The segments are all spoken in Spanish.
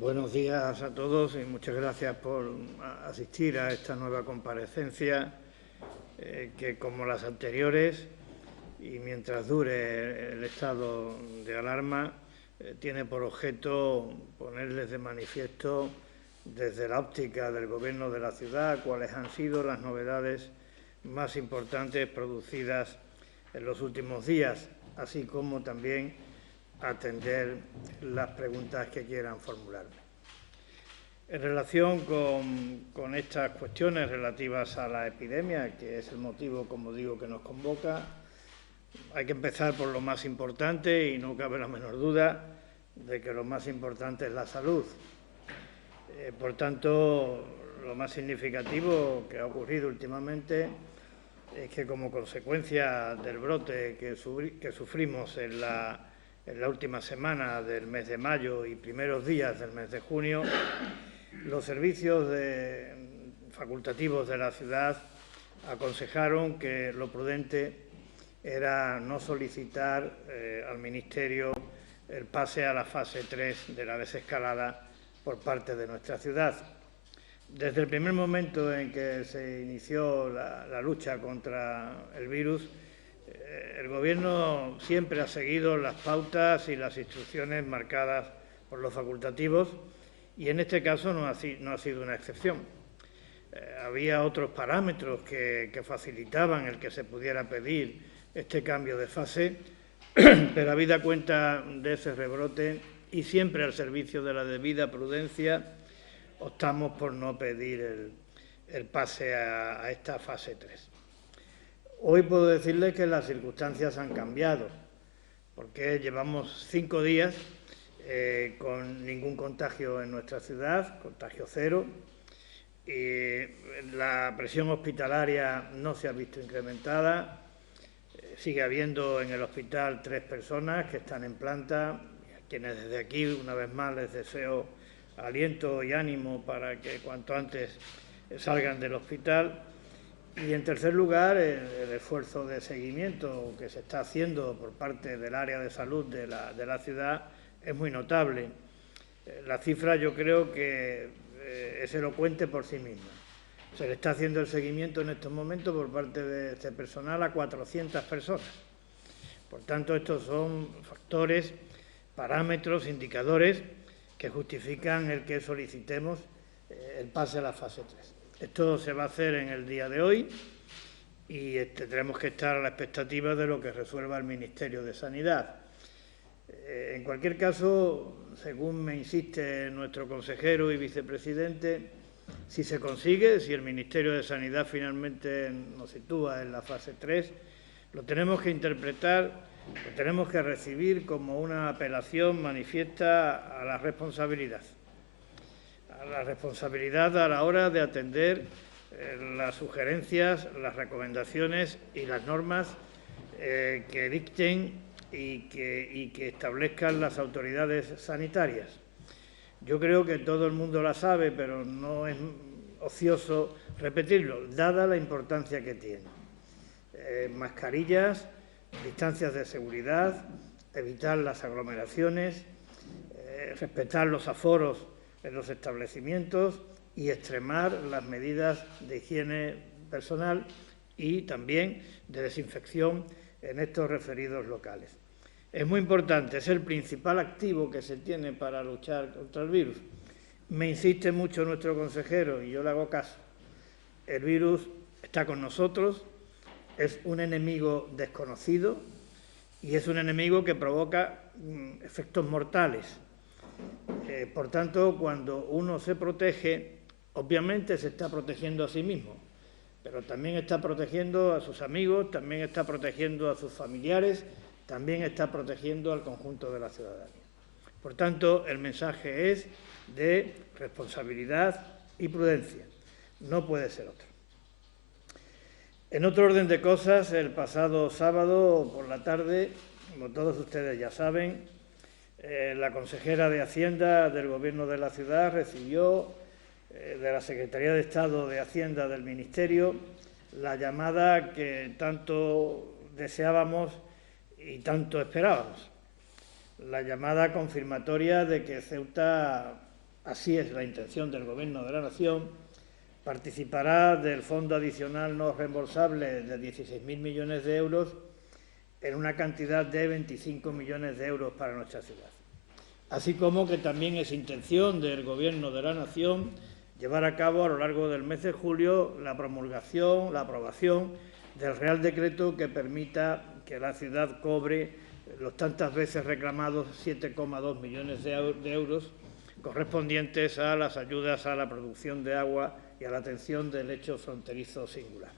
Buenos días a todos y muchas gracias por asistir a esta nueva comparecencia que, como las anteriores, y mientras dure el estado de alarma, tiene por objeto ponerles de manifiesto desde la óptica del Gobierno de la ciudad cuáles han sido las novedades más importantes producidas en los últimos días, así como también atender las preguntas que quieran formularme. En relación con estas cuestiones relativas a la epidemia, que es el motivo, como digo, que nos convoca, hay que empezar por lo más importante y no cabe la menor duda de que lo más importante es la salud. Por tanto, lo más significativo que ha ocurrido últimamente es que, como consecuencia del brote que sufrimos en la última semana del mes de mayo y primeros días del mes de junio, los servicios facultativos de la ciudad aconsejaron que lo prudente era no solicitar al Ministerio el pase a la fase 3 de la desescalada por parte de nuestra ciudad. Desde el primer momento en que se inició la lucha contra el virus, el Gobierno siempre ha seguido las pautas y las instrucciones marcadas por los facultativos y en este caso no ha sido una excepción. Había otros parámetros que facilitaban el que se pudiera pedir este cambio de fase, pero habida cuenta de ese rebrote y siempre al servicio de la debida prudencia, optamos por no pedir el pase a esta fase 3. Hoy puedo decirles que las circunstancias han cambiado, porque llevamos 5 días con ningún contagio en nuestra ciudad, contagio cero, y la presión hospitalaria no se ha visto incrementada, sigue habiendo en el hospital 3 personas que están en planta, a quienes desde aquí una vez más les deseo aliento y ánimo para que cuanto antes salgan del hospital. Y, en tercer lugar, el esfuerzo de seguimiento que se está haciendo por parte del área de salud de la ciudad es muy notable. La cifra yo creo que es elocuente por sí misma. Se le está haciendo el seguimiento en estos momentos por parte de este personal a 400 personas. Por tanto, estos son factores, parámetros, indicadores que justifican el que solicitemos el pase a la fase 3. Esto se va a hacer en el día de hoy y tendremos que estar a la expectativa de lo que resuelva el Ministerio de Sanidad. En cualquier caso, según me insiste nuestro consejero y vicepresidente, si se consigue, si el Ministerio de Sanidad finalmente nos sitúa en la fase 3, lo tenemos que interpretar, lo tenemos que recibir como una apelación manifiesta a la responsabilidad. A la responsabilidad a la hora de atender las sugerencias, las recomendaciones y las normas que dicten y que establezcan las autoridades sanitarias. Yo creo que todo el mundo la sabe, pero no es ocioso repetirlo, dada la importancia que tiene. Mascarillas, distancias de seguridad, evitar las aglomeraciones, respetar los aforos en los establecimientos y extremar las medidas de higiene personal y también de desinfección en estos referidos locales. Es muy importante, es el principal activo que se tiene para luchar contra el virus. Me insiste mucho nuestro consejero y yo le hago caso. El virus está con nosotros, es un enemigo desconocido y es un enemigo que provoca efectos mortales. Por tanto, cuando uno se protege, obviamente se está protegiendo a sí mismo, pero también está protegiendo a sus amigos, también está protegiendo a sus familiares, también está protegiendo al conjunto de la ciudadanía. Por tanto, el mensaje es de responsabilidad y prudencia. No puede ser otro. En otro orden de cosas, el pasado sábado por la tarde, como todos ustedes ya saben, la consejera de Hacienda del Gobierno de la ciudad recibió de la Secretaría de Estado de Hacienda del Ministerio la llamada que tanto deseábamos y tanto esperábamos. La llamada confirmatoria de que Ceuta así es la intención del Gobierno de la Nación, participará del fondo adicional no reembolsable de 16.000 millones de euros en una cantidad de 25 millones de euros para nuestra ciudad. Así como que también es intención del Gobierno de la Nación llevar a cabo a lo largo del mes de julio la promulgación, la aprobación del Real Decreto que permita que la ciudad cobre los tantas veces reclamados 7,2 millones de euros correspondientes a las ayudas a la producción de agua y a la atención del lecho fronterizo singular.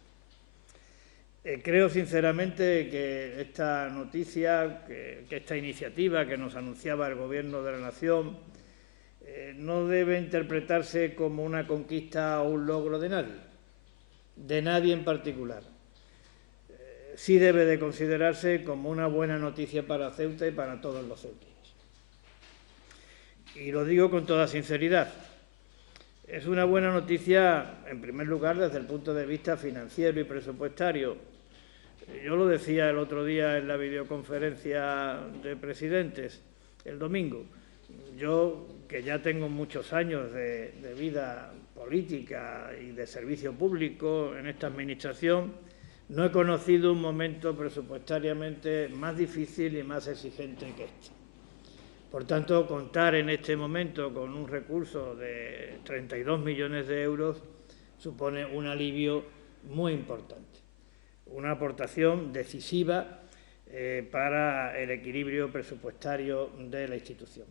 Creo sinceramente que esta noticia, que esta iniciativa que nos anunciaba el Gobierno de la Nación no debe interpretarse como una conquista o un logro de nadie en particular. Sí debe de considerarse como una buena noticia para Ceuta y para todos los ceutíes. Y lo digo con toda sinceridad. Es una buena noticia, en primer lugar, desde el punto de vista financiero y presupuestario. Yo lo decía el otro día en la videoconferencia de presidentes, el domingo. Yo, que ya tengo muchos años de vida política y de servicio público en esta administración, no he conocido un momento presupuestariamente más difícil y más exigente que este. Por tanto, contar en este momento con un recurso de 32 millones de euros supone un alivio muy importante, una aportación decisiva para el equilibrio presupuestario de la institución.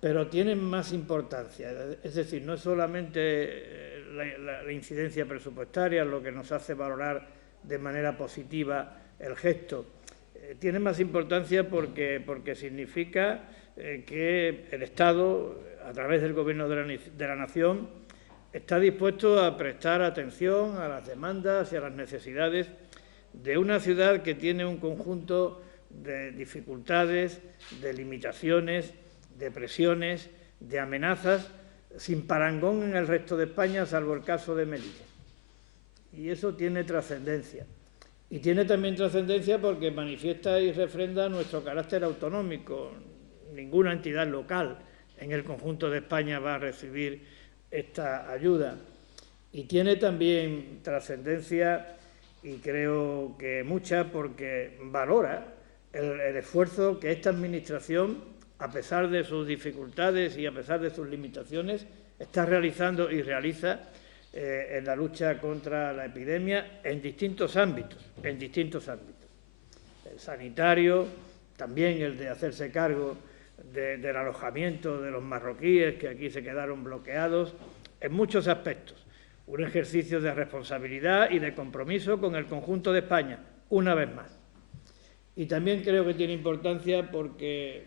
Pero tiene más importancia, es decir, no es solamente la incidencia presupuestaria lo que nos hace valorar de manera positiva el gesto. Tiene más importancia porque significa que el Estado, a través del Gobierno de la Nación, está dispuesto a prestar atención a las demandas y a las necesidades de una ciudad que tiene un conjunto de dificultades, de limitaciones, de presiones, de amenazas, sin parangón en el resto de España, salvo el caso de Melilla. Y eso tiene trascendencia. Y tiene también trascendencia porque manifiesta y refrenda nuestro carácter autonómico. Ninguna entidad local en el conjunto de España va a recibir esta ayuda. Y tiene también trascendencia, y creo que mucha, porque valora el esfuerzo que esta Administración, a pesar de sus dificultades y a pesar de sus limitaciones, está realizando y realiza en la lucha contra la epidemia en distintos ámbitos. El sanitario, también el de hacerse cargo del alojamiento de los marroquíes que aquí se quedaron bloqueados, en muchos aspectos. Un ejercicio de responsabilidad y de compromiso con el conjunto de España, una vez más. Y también creo que tiene importancia porque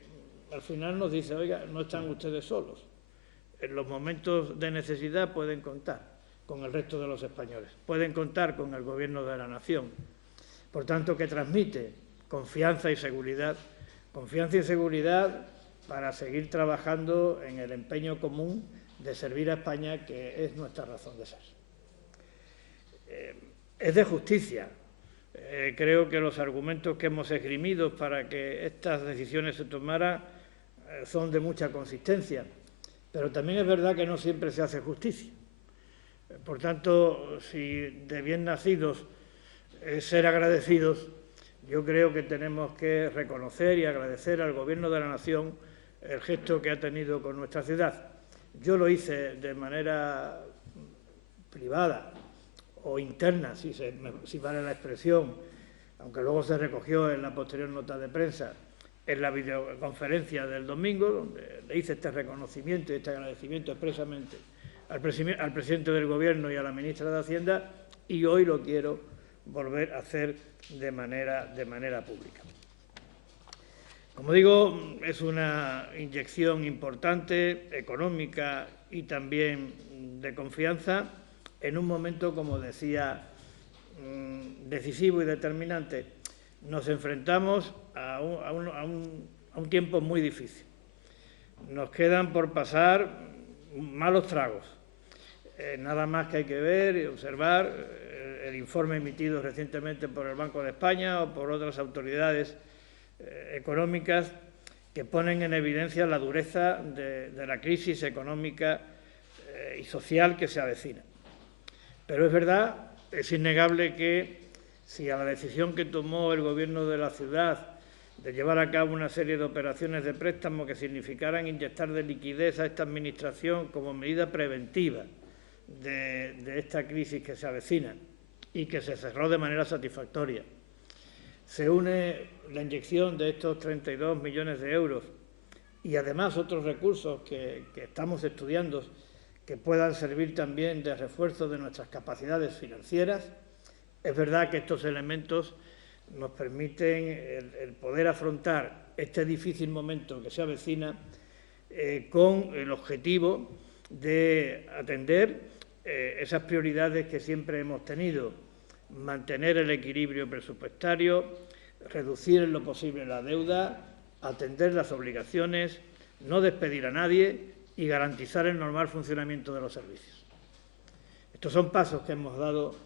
al final nos dice, oiga, no están ustedes solos. En los momentos de necesidad pueden contar con el resto de los españoles, pueden contar con el Gobierno de la Nación. Por tanto, que transmite confianza y seguridad para seguir trabajando en el empeño común de servir a España, que es nuestra razón de ser. Es de justicia. Creo que los argumentos que hemos esgrimido para que estas decisiones se tomaran son de mucha consistencia, pero también es verdad que no siempre se hace justicia. Por tanto, si de bien nacidos es ser agradecidos, yo creo que tenemos que reconocer y agradecer al Gobierno de la Nación el gesto que ha tenido con nuestra ciudad. Yo lo hice de manera privada o interna, si vale la expresión, aunque luego se recogió en la posterior nota de prensa, en la videoconferencia del domingo, donde le hice este reconocimiento y este agradecimiento expresamente al presidente del Gobierno y a la ministra de Hacienda, y hoy lo quiero volver a hacer de manera pública. Como digo, es una inyección importante, económica y también de confianza, en un momento, como decía, decisivo y determinante. Nos enfrentamos a un tiempo muy difícil. Nos quedan por pasar malos tragos. Nada más que hay que ver y observar el informe emitido recientemente por el Banco de España o por otras autoridades económicas que ponen en evidencia la dureza de la crisis económica y social que se avecina. Pero es verdad, es innegable que si a la decisión que tomó el Gobierno de la ciudad de llevar a cabo una serie de operaciones de préstamo que significaran inyectar de liquidez a esta Administración como medida preventiva de esta crisis que se avecina y que se cerró de manera satisfactoria, se une la inyección de estos 32 millones de euros y además otros recursos que estamos estudiando que puedan servir también de refuerzo de nuestras capacidades financieras. Es verdad que estos elementos nos permiten el poder afrontar este difícil momento que se avecina con el objetivo de atender esas prioridades que siempre hemos tenido: mantener el equilibrio presupuestario, reducir en lo posible la deuda, atender las obligaciones, no despedir a nadie y garantizar el normal funcionamiento de los servicios. Estos son pasos que hemos dado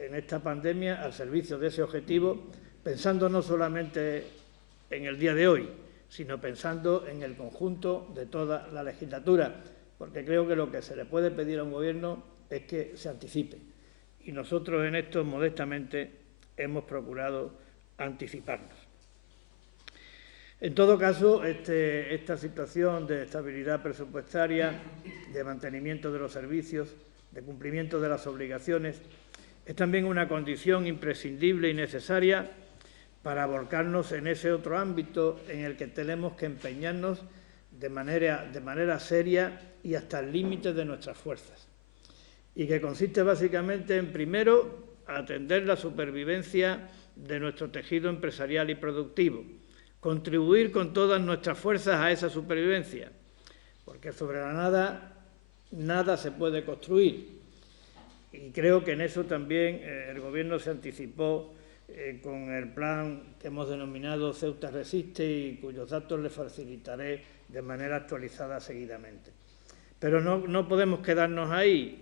en esta pandemia al servicio de ese objetivo, pensando no solamente en el día de hoy, sino pensando en el conjunto de toda la legislatura, porque creo que lo que se le puede pedir a un Gobierno es que se anticipe. Y nosotros en esto, modestamente, hemos procurado anticiparnos. En todo caso, esta situación de estabilidad presupuestaria, de mantenimiento de los servicios, de cumplimiento de las obligaciones, es también una condición imprescindible y necesaria para volcarnos en ese otro ámbito en el que tenemos que empeñarnos de manera seria y hasta el límite de nuestras fuerzas, y que consiste básicamente en, primero, atender la supervivencia de nuestro tejido empresarial y productivo, contribuir con todas nuestras fuerzas a esa supervivencia, porque sobre la nada, nada se puede construir. Y creo que en eso también el Gobierno se anticipó con el plan que hemos denominado Ceuta Resiste y cuyos datos les facilitaré de manera actualizada seguidamente. Pero no podemos quedarnos ahí.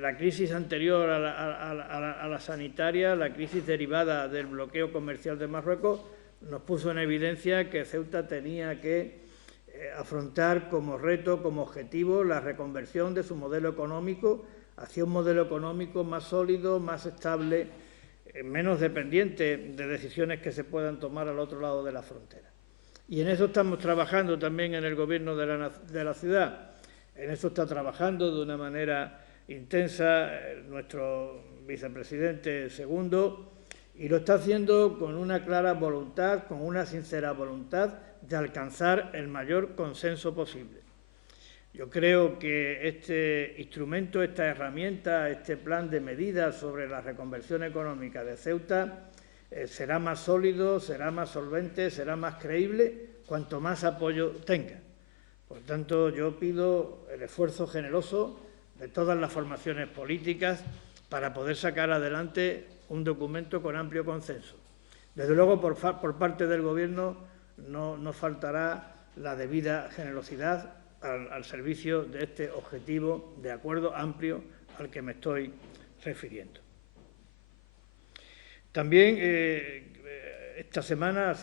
La crisis anterior a la sanitaria, la crisis derivada del bloqueo comercial de Marruecos, nos puso en evidencia que Ceuta tenía que afrontar como reto, como objetivo, la reconversión de su modelo económico hacia un modelo económico más sólido, más estable, menos dependiente de decisiones que se puedan tomar al otro lado de la frontera. Y en eso estamos trabajando también en el Gobierno de la ciudad. En eso está trabajando de una manera intensa nuestro vicepresidente segundo, y lo está haciendo con una clara voluntad, con una sincera voluntad de alcanzar el mayor consenso posible. Yo creo que este instrumento, esta herramienta, este plan de medidas sobre la reconversión económica de Ceuta será más sólido, será más solvente, será más creíble cuanto más apoyo tenga. Por tanto, yo pido el esfuerzo generoso de todas las formaciones políticas para poder sacar adelante un documento con amplio consenso. Desde luego, por parte del Gobierno no faltará la debida generosidad al servicio de este objetivo de acuerdo amplio al que me estoy refiriendo. También esta semana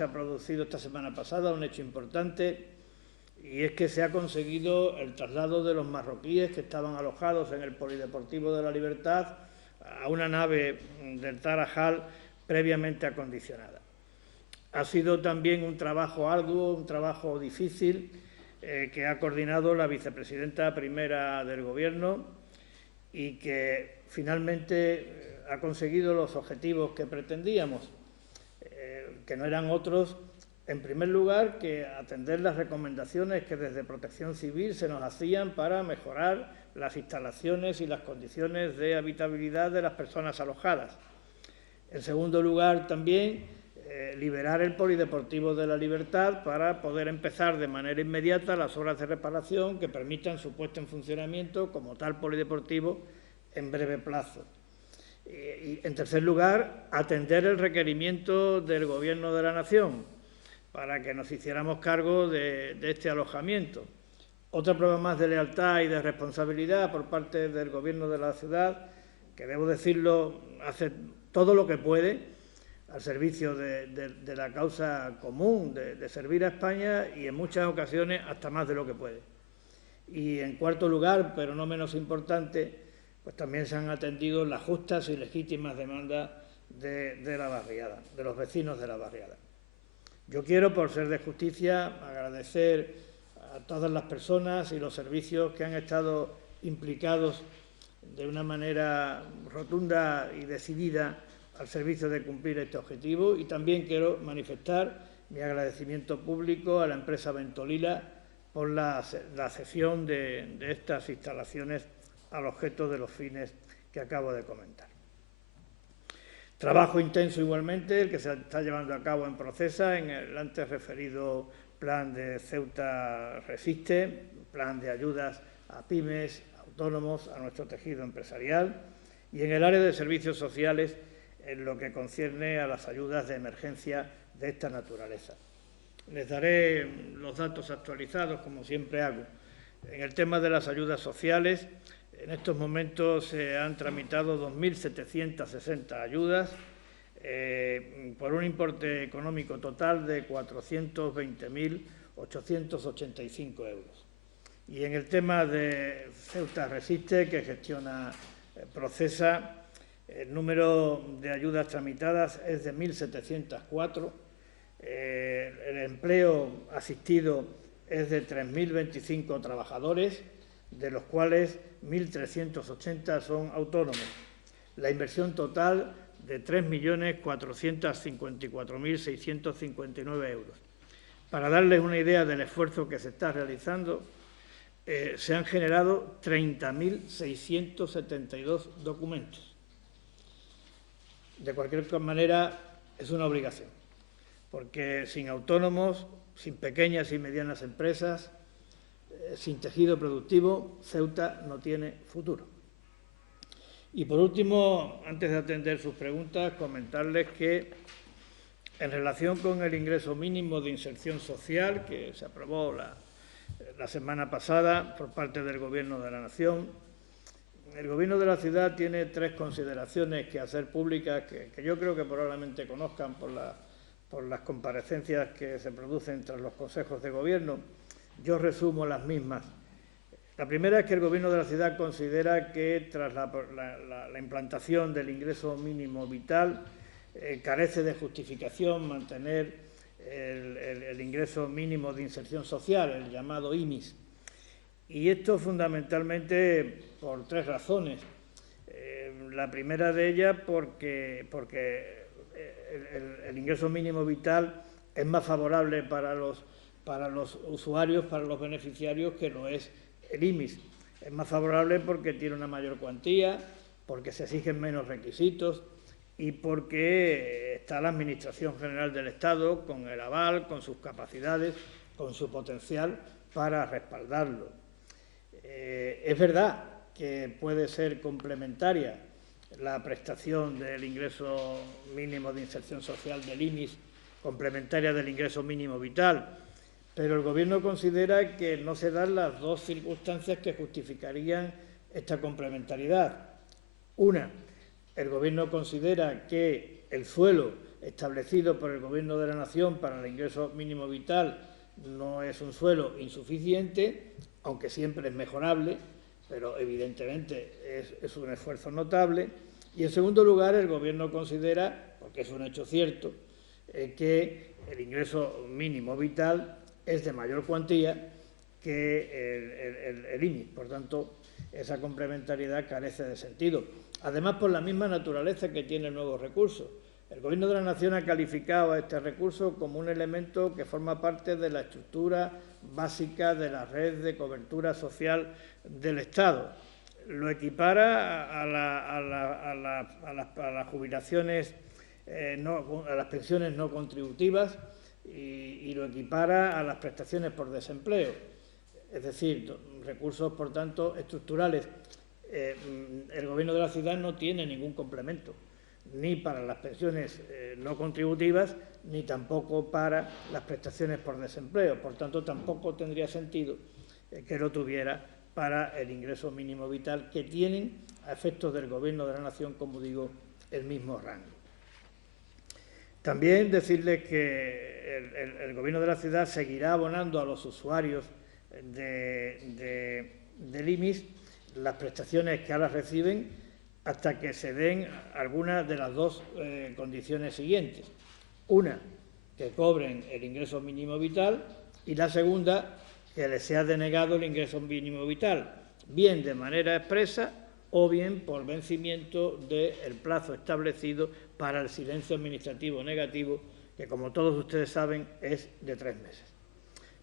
pasada, un hecho importante, y es que se ha conseguido el traslado de los marroquíes que estaban alojados en el Polideportivo de la Libertad a una nave del Tarajal previamente acondicionada. Ha sido también un trabajo arduo, un trabajo difícil, que ha coordinado la vicepresidenta primera del Gobierno y que finalmente ha conseguido los objetivos que pretendíamos, que no eran otros, en primer lugar, que atender las recomendaciones que desde Protección Civil se nos hacían para mejorar las instalaciones y las condiciones de habitabilidad de las personas alojadas. En segundo lugar, también liberar el Polideportivo de la Libertad para poder empezar de manera inmediata las obras de reparación que permitan su puesta en funcionamiento como tal polideportivo en breve plazo. Y en tercer lugar, atender el requerimiento del Gobierno de la Nación para que nos hiciéramos cargo de este alojamiento. Otra prueba más de lealtad y de responsabilidad por parte del Gobierno de la ciudad, que debo decirlo, hace todo lo que puede al servicio de la causa común, de servir a España y en muchas ocasiones hasta más de lo que puede. Y en cuarto lugar, pero no menos importante, pues también se han atendido las justas y legítimas demandas de la barriada, de los vecinos de la barriada. Yo quiero, por ser de justicia, agradecer a todas las personas y los servicios que han estado implicados de una manera rotunda y decidida al servicio de cumplir este objetivo, y también quiero manifestar mi agradecimiento público a la empresa Ventolila por la cesión de estas instalaciones al objeto de los fines que acabo de comentar. Trabajo intenso igualmente el que se está llevando a cabo en Procesa en el antes referido plan de Ceuta Resiste, plan de ayudas a pymes, autónomos, a nuestro tejido empresarial, y en el área de servicios sociales en lo que concierne a las ayudas de emergencia de esta naturaleza. Les daré los datos actualizados, como siempre hago. En el tema de las ayudas sociales, en estos momentos se han tramitado 2.760 ayudas por un importe económico total de 420.885 euros. Y en el tema de Ceuta Resiste, que gestiona Procesa, el número de ayudas tramitadas es de 1.704. El empleo asistido es de 3.025 trabajadores, de los cuales 1.380 son autónomos. La inversión total de 3.454.659 euros. Para darles una idea del esfuerzo que se está realizando, se han generado 30.672 documentos. De cualquier manera, es una obligación, porque sin autónomos, sin pequeñas y medianas empresas, sin tejido productivo, Ceuta no tiene futuro. Y por último, antes de atender sus preguntas, comentarles que en relación con el ingreso mínimo de inserción social que se aprobó la semana pasada por parte del Gobierno de la Nación, el Gobierno de la ciudad tiene tres consideraciones que hacer públicas que yo creo que probablemente conozcan por las comparecencias que se producen tras los consejos de Gobierno. Yo resumo las mismas. La primera es que el Gobierno de la ciudad considera que tras la implantación del ingreso mínimo vital carece de justificación mantener el ingreso mínimo de inserción social, el llamado IMIS. Y esto fundamentalmente por tres razones. La primera de ellas porque el ingreso mínimo vital es más favorable para los usuarios, para los beneficiarios, que lo es el IMIS. Es más favorable porque tiene una mayor cuantía, porque se exigen menos requisitos y porque está la Administración General del Estado con el aval, con sus capacidades, con su potencial para respaldarlo. Es verdad que puede ser complementaria la prestación del ingreso mínimo de inserción social del IMIS, complementaria del ingreso mínimo vital, pero el Gobierno considera que no se dan las dos circunstancias que justificarían esta complementariedad. Una, el Gobierno considera que el suelo establecido por el Gobierno de la Nación para el ingreso mínimo vital no es un suelo insuficiente, aunque siempre es mejorable, pero evidentemente es un esfuerzo notable. Y en segundo lugar, el Gobierno considera, porque es un hecho cierto, que el ingreso mínimo vital es de mayor cuantía que el IMIS. Por tanto, esa complementariedad carece de sentido. Además, por la misma naturaleza que tiene el nuevo recurso. El Gobierno de la Nación ha calificado a este recurso como un elemento que forma parte de la estructura básica de la red de cobertura social del Estado. Lo equipara a las jubilaciones, a las pensiones no contributivas y lo equipara a las prestaciones por desempleo. Es decir, recursos, por tanto, estructurales. El Gobierno de la ciudad no tiene ningún complemento, ni para las pensiones no contributivas, ni tampoco para las prestaciones por desempleo. Por tanto, tampoco tendría sentido que lo tuviera para el ingreso mínimo vital, que tienen, a efectos del Gobierno de la Nación, como digo, el mismo rango. También decirles que el Gobierno de la ciudad seguirá abonando a los usuarios del IMIS las prestaciones que ahora reciben hasta que se den algunas de las dos condiciones siguientes. Una, que cobren el ingreso mínimo vital, y la segunda, que les sea denegado el ingreso mínimo vital, bien de manera expresa o bien por vencimiento del plazo establecido para el silencio administrativo negativo, que como todos ustedes saben es de 3 meses.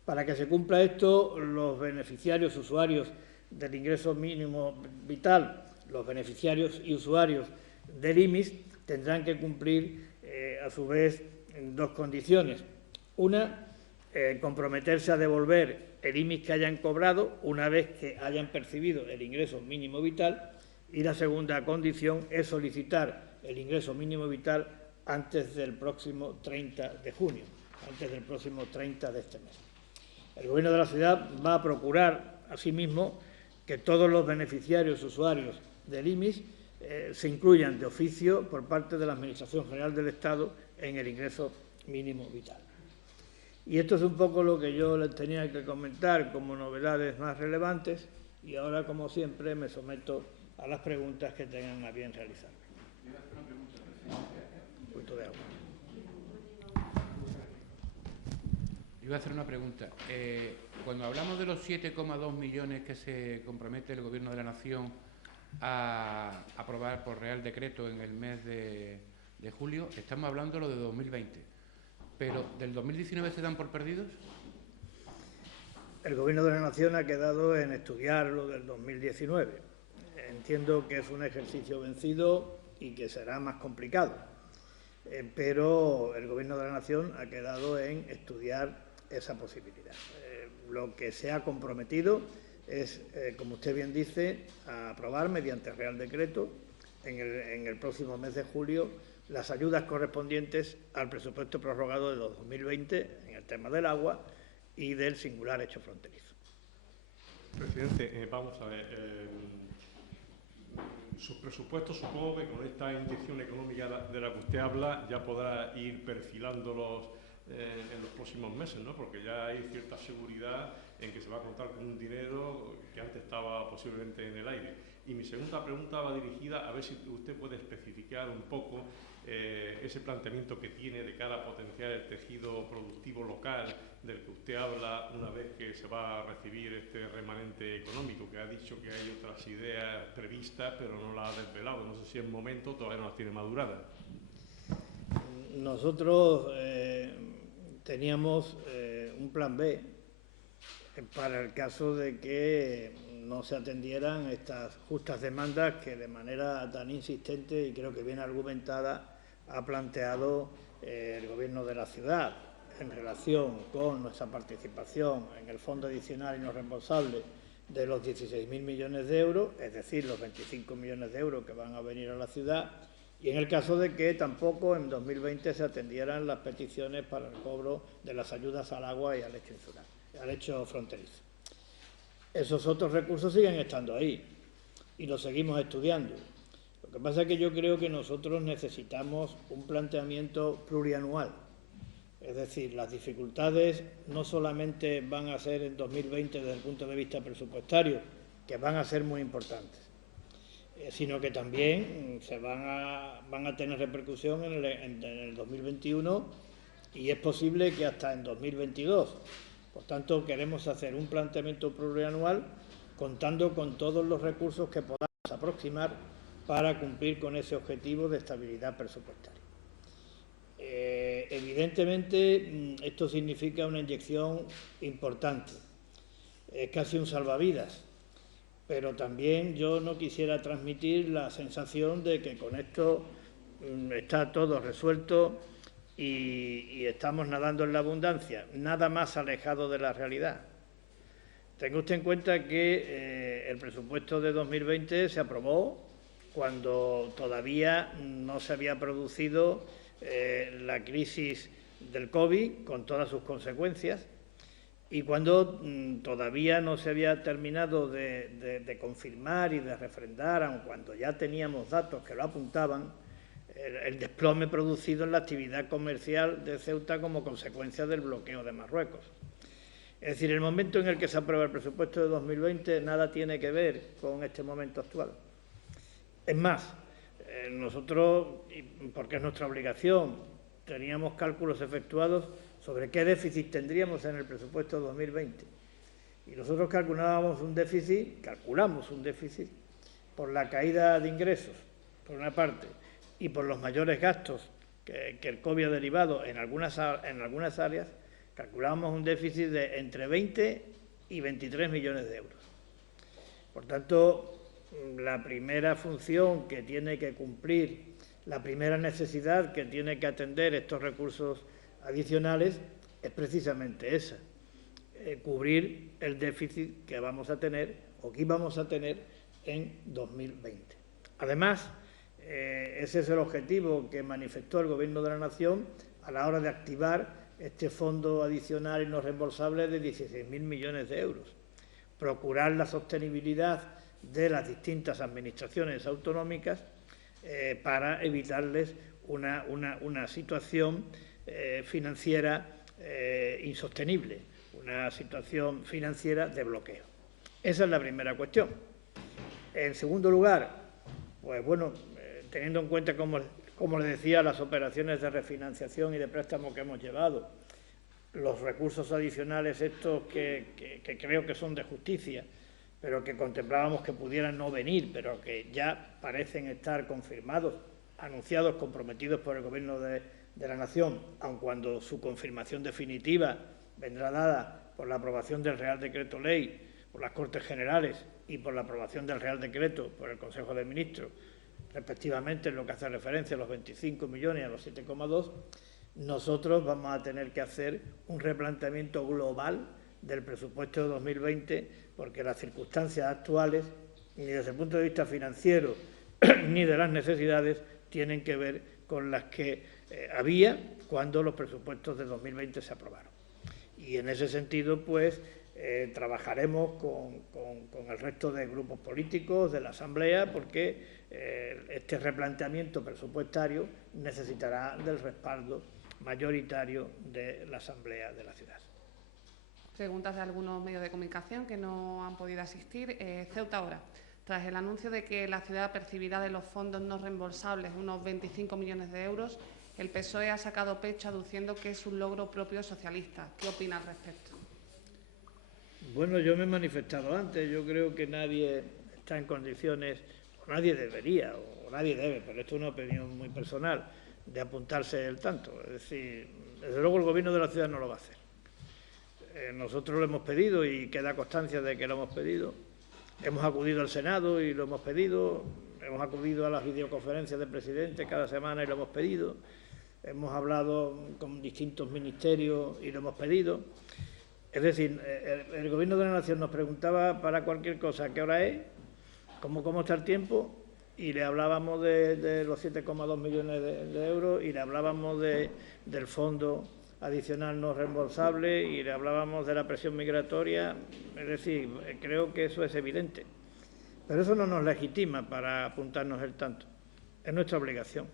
Para que se cumpla esto, los beneficiarios, usuarios del ingreso mínimo vital, los beneficiarios y usuarios del IMIS tendrán que cumplir a su vez dos condiciones. Una, comprometerse a devolver el IMIS que hayan cobrado una vez que hayan percibido el ingreso mínimo vital, y la segunda condición es solicitar el ingreso mínimo vital antes del próximo 30 de junio, antes del próximo 30 de este mes. El Gobierno de la ciudad va a procurar, asimismo, que todos los beneficiarios usuarios del IMIS se incluyan de oficio por parte de la Administración General del Estado en el ingreso mínimo vital. Y esto es un poco lo que yo les tenía que comentar como novedades más relevantes, y ahora, como siempre, me someto a las preguntas que tengan a bien realizar. Un poquito de agua. Iba a hacer una pregunta. Cuando hablamos de los 7,2 millones que se compromete el Gobierno de la Nación a aprobar por Real Decreto en el mes de julio, estamos hablando de lo de 2020. ¿Pero del 2019 se dan por perdidos? El Gobierno de la Nación ha quedado en estudiar lo del 2019. Entiendo que es un ejercicio vencido y que será más complicado, pero el Gobierno de la Nación ha quedado en estudiar esa posibilidad. Lo que se ha comprometido es, como usted bien dice, a aprobar mediante Real Decreto en el próximo mes de julio las ayudas correspondientes al presupuesto prorrogado de 2020 en el tema del agua y del singular hecho fronterizo. Presidente, vamos a ver. Sus presupuestos, supongo que con esta inyección económica de la que usted habla ya podrá ir perfilándolos en los próximos meses, ¿no? Porque ya hay cierta seguridad en que se va a contar con un dinero que antes estaba posiblemente en el aire. Y mi segunda pregunta va dirigida a ver si usted puede especificar un poco ese planteamiento que tiene de cara a potenciar el tejido productivo local del que usted habla una vez que se va a recibir este remanente económico, que ha dicho que hay otras ideas previstas pero no las ha desvelado. No sé si en momento todavía no las tiene maduradas. Nosotros teníamos un plan B para el caso de que no se atendieran estas justas demandas que de manera tan insistente y creo que bien argumentada ha planteado el Gobierno de la ciudad en relación con nuestra participación en el fondo adicional y no reembolsable de los 16.000 millones de euros, es decir, los 25 millones de euros que van a venir a la ciudad, y en el caso de que tampoco en 2020 se atendieran las peticiones para el cobro de las ayudas al agua y al hecho insular, al hecho fronterizo. Esos otros recursos siguen estando ahí y los seguimos estudiando. Lo que pasa es que yo creo que nosotros necesitamos un planteamiento plurianual. Es decir, las dificultades no solamente van a ser en 2020 desde el punto de vista presupuestario, que van a ser muy importantes, sino que también van a tener repercusión en el 2021 y es posible que hasta en 2022. Por tanto, queremos hacer un planteamiento plurianual contando con todos los recursos que podamos aproximar para cumplir con ese objetivo de estabilidad presupuestaria. Evidentemente, esto significa una inyección importante, es casi un salvavidas, pero también yo no quisiera transmitir la sensación de que con esto está todo resuelto y estamos nadando en la abundancia, nada más alejado de la realidad. Tenga usted en cuenta que el presupuesto de 2020 se aprobó cuando todavía no se había producido la crisis del COVID con todas sus consecuencias y cuando todavía no se había terminado de confirmar y de refrendar, aun cuando ya teníamos datos que lo apuntaban, el desplome producido en la actividad comercial de Ceuta como consecuencia del bloqueo de Marruecos. Es decir, el momento en el que se aprueba el presupuesto de 2020 nada tiene que ver con este momento actual. Es más, nosotros, porque es nuestra obligación, teníamos cálculos efectuados sobre qué déficit tendríamos en el presupuesto de 2020. Y nosotros calculamos un déficit por la caída de ingresos, por una parte, y por los mayores gastos que el COVID ha derivado en algunas áreas, calculábamos un déficit de entre 20 y 23 millones de euros. Por tanto, la primera función que tiene que cumplir, la primera necesidad que tiene que atender estos recursos adicionales es precisamente esa, cubrir el déficit que vamos a tener o que íbamos a tener en 2020. Además, ese es el objetivo que manifestó el Gobierno de la Nación a la hora de activar este fondo adicional y no reembolsable de 16.000 millones de euros. Procurar la sostenibilidad de las distintas administraciones autonómicas para evitarles una situación financiera insostenible, una situación financiera de bloqueo. Esa es la primera cuestión. En segundo lugar, pues bueno, teniendo en cuenta, como les decía, las operaciones de refinanciación y de préstamo que hemos llevado, los recursos adicionales estos que creo que son de justicia, pero que contemplábamos que pudieran no venir, pero que ya parecen estar confirmados, anunciados, comprometidos por el Gobierno de la Nación, aun cuando su confirmación definitiva vendrá dada por la aprobación del Real Decreto Ley por las Cortes Generales y por la aprobación del Real Decreto por el Consejo de Ministros, respectivamente en lo que hace referencia a los 25 millones y a los 7,2, nosotros vamos a tener que hacer un replanteamiento global del presupuesto de 2020, porque las circunstancias actuales, ni desde el punto de vista financiero ni de las necesidades, tienen que ver con las que había cuando los presupuestos de 2020 se aprobaron. Y en ese sentido, pues, trabajaremos con el resto de grupos políticos de la Asamblea, porque este replanteamiento presupuestario necesitará del respaldo mayoritario de la Asamblea de la ciudad. Preguntas de algunos medios de comunicación que no han podido asistir. Ceuta ahora. Tras el anuncio de que la ciudad percibirá de los fondos no reembolsables unos 25 millones de euros, el PSOE ha sacado pecho aduciendo que es un logro propio socialista. ¿Qué opina al respecto? Bueno, yo me he manifestado antes. Yo creo que nadie está en condiciones, o nadie debería, o nadie debe, pero esto es una opinión muy personal, de apuntarse el tanto. Es decir, desde luego el Gobierno de la ciudad no lo va a hacer. Nosotros lo hemos pedido y queda constancia de que lo hemos pedido. Hemos acudido al Senado y lo hemos pedido. Hemos acudido a las videoconferencias del presidente cada semana y lo hemos pedido. Hemos hablado con distintos ministerios y lo hemos pedido. Es decir, el Gobierno de la Nación nos preguntaba para cualquier cosa qué hora es, cómo está el tiempo, y le hablábamos de los 7,2 millones de euros y le hablábamos del fondo adicional no reembolsable y le hablábamos de la presión migratoria. Es decir, creo que eso es evidente. Pero eso no nos legitima para apuntarnos el tanto. Es nuestra obligación.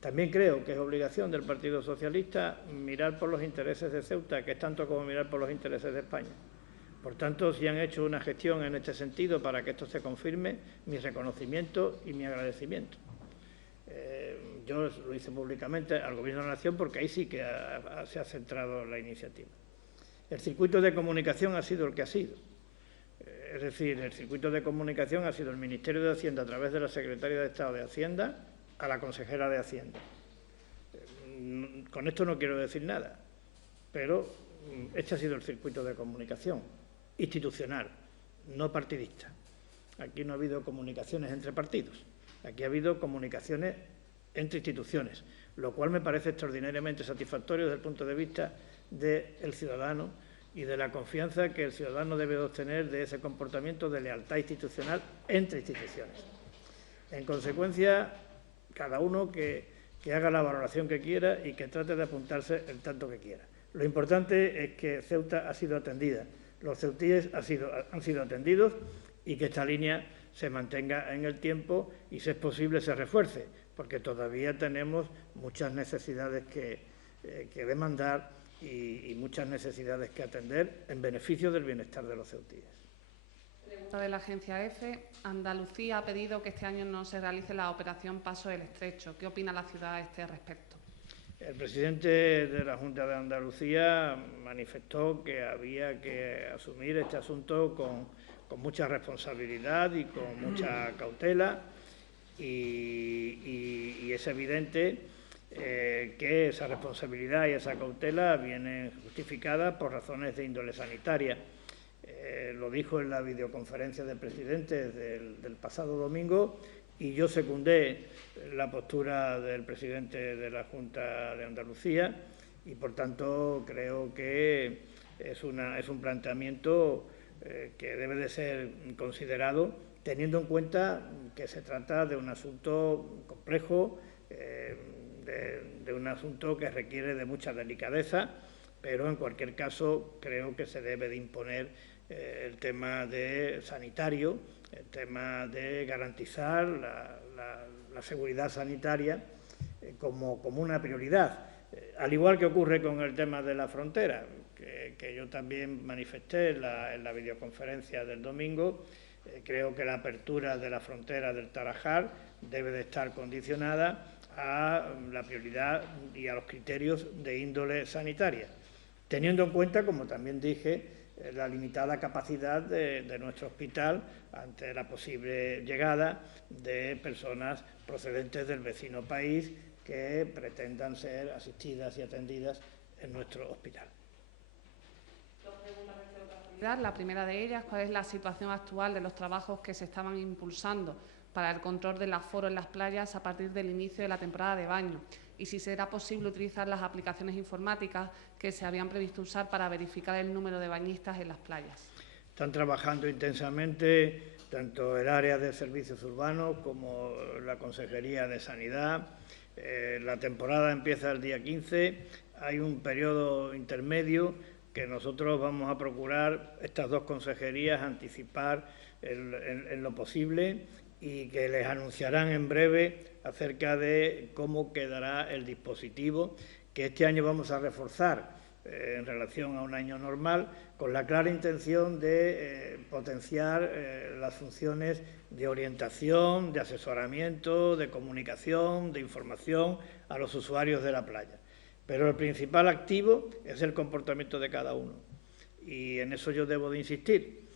También creo que es obligación del Partido Socialista mirar por los intereses de Ceuta, que es tanto como mirar por los intereses de España. Por tanto, si han hecho una gestión en este sentido para que esto se confirme, mi reconocimiento y mi agradecimiento. Yo lo hice públicamente al Gobierno de la Nación porque ahí sí que se ha centrado la iniciativa. El circuito de comunicación ha sido el que ha sido. Es decir, el circuito de comunicación ha sido el Ministerio de Hacienda a través de la Secretaria de Estado de Hacienda a la consejera de Hacienda. Con esto no quiero decir nada, pero este ha sido el circuito de comunicación institucional, no partidista. Aquí no ha habido comunicaciones entre partidos, aquí ha habido comunicaciones entre instituciones, lo cual me parece extraordinariamente satisfactorio desde el punto de vista del ciudadano y de la confianza que el ciudadano debe obtener de ese comportamiento de lealtad institucional entre instituciones. En consecuencia, cada uno que haga la valoración que quiera y que trate de apuntarse el tanto que quiera. Lo importante es que Ceuta ha sido atendida, los ceutíes han sido atendidos y que esta línea se mantenga en el tiempo y, si es posible, se refuerce, porque todavía tenemos muchas necesidades que demandar y muchas necesidades que atender en beneficio del bienestar de los ceutíes. Pregunta de la agencia EFE. Andalucía ha pedido que este año no se realice la operación Paso del Estrecho. ¿Qué opina la ciudad a este respecto? El presidente de la Junta de Andalucía manifestó que había que asumir este asunto con mucha responsabilidad y con mucha cautela y es evidente que esa responsabilidad y esa cautela vienen justificadas por razones de índole sanitaria. Lo dijo en la videoconferencia del presidente del pasado domingo y yo secundé la postura del presidente de la Junta de Andalucía y, por tanto, creo que es un planteamiento que debe de ser considerado teniendo en cuenta que se trata de un asunto complejo, de un asunto que requiere de mucha delicadeza, pero en cualquier caso creo que se debe de imponer el tema sanitario, el tema de garantizar la seguridad sanitaria como una prioridad. Al igual que ocurre con el tema de la frontera, que yo también manifesté en la videoconferencia del domingo, creo que la apertura de la frontera del Tarajal debe de estar condicionada a la prioridad y a los criterios de índole sanitaria, teniendo en cuenta, como también dije, la limitada capacidad de nuestro hospital ante la posible llegada de personas procedentes del vecino país que pretendan ser asistidas y atendidas en nuestro hospital. Dos preguntas de otra actividad. La primera de ellas, ¿cuál es la situación actual de los trabajos que se estaban impulsando para el control del aforo en las playas a partir del inicio de la temporada de baño? Y si será posible utilizar las aplicaciones informáticas que se habían previsto usar para verificar el número de bañistas en las playas. Están trabajando intensamente tanto el área de servicios urbanos como la Consejería de Sanidad. La temporada empieza el día 15, hay un periodo intermedio que nosotros vamos a procurar, estas dos consejerías, anticipar en lo posible y que les anunciarán en breve acerca de cómo quedará el dispositivo que este año vamos a reforzar en relación a un año normal, con la clara intención de potenciar las funciones de orientación, de asesoramiento, de comunicación, de información a los usuarios de la playa. Pero el principal activo es el comportamiento de cada uno y en eso yo debo de insistir.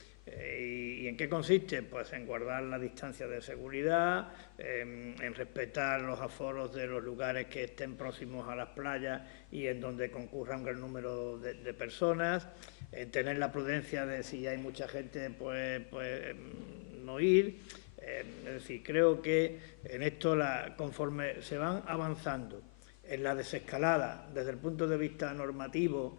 ¿Y en qué consiste? Pues en guardar la distancia de seguridad, en respetar los aforos de los lugares que estén próximos a las playas y en donde concurra un gran número de personas, en tener la prudencia de si hay mucha gente, pues no ir. Es decir, creo que en esto, conforme se van avanzando en la desescalada desde el punto de vista normativo,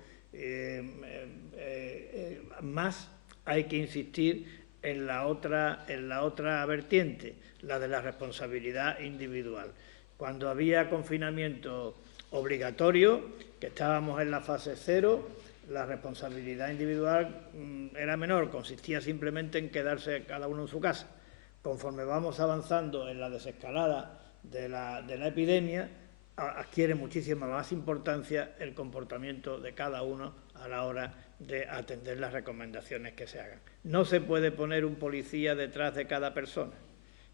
más hay que insistir en la otra vertiente, la de la responsabilidad individual. Cuando había confinamiento obligatorio, que estábamos en la fase 0, la responsabilidad individual era menor, consistía simplemente en quedarse cada uno en su casa. Conforme vamos avanzando en la desescalada de la epidemia, adquiere muchísima más importancia el comportamiento de cada uno a la hora de atender las recomendaciones que se hagan. No se puede poner un policía detrás de cada persona,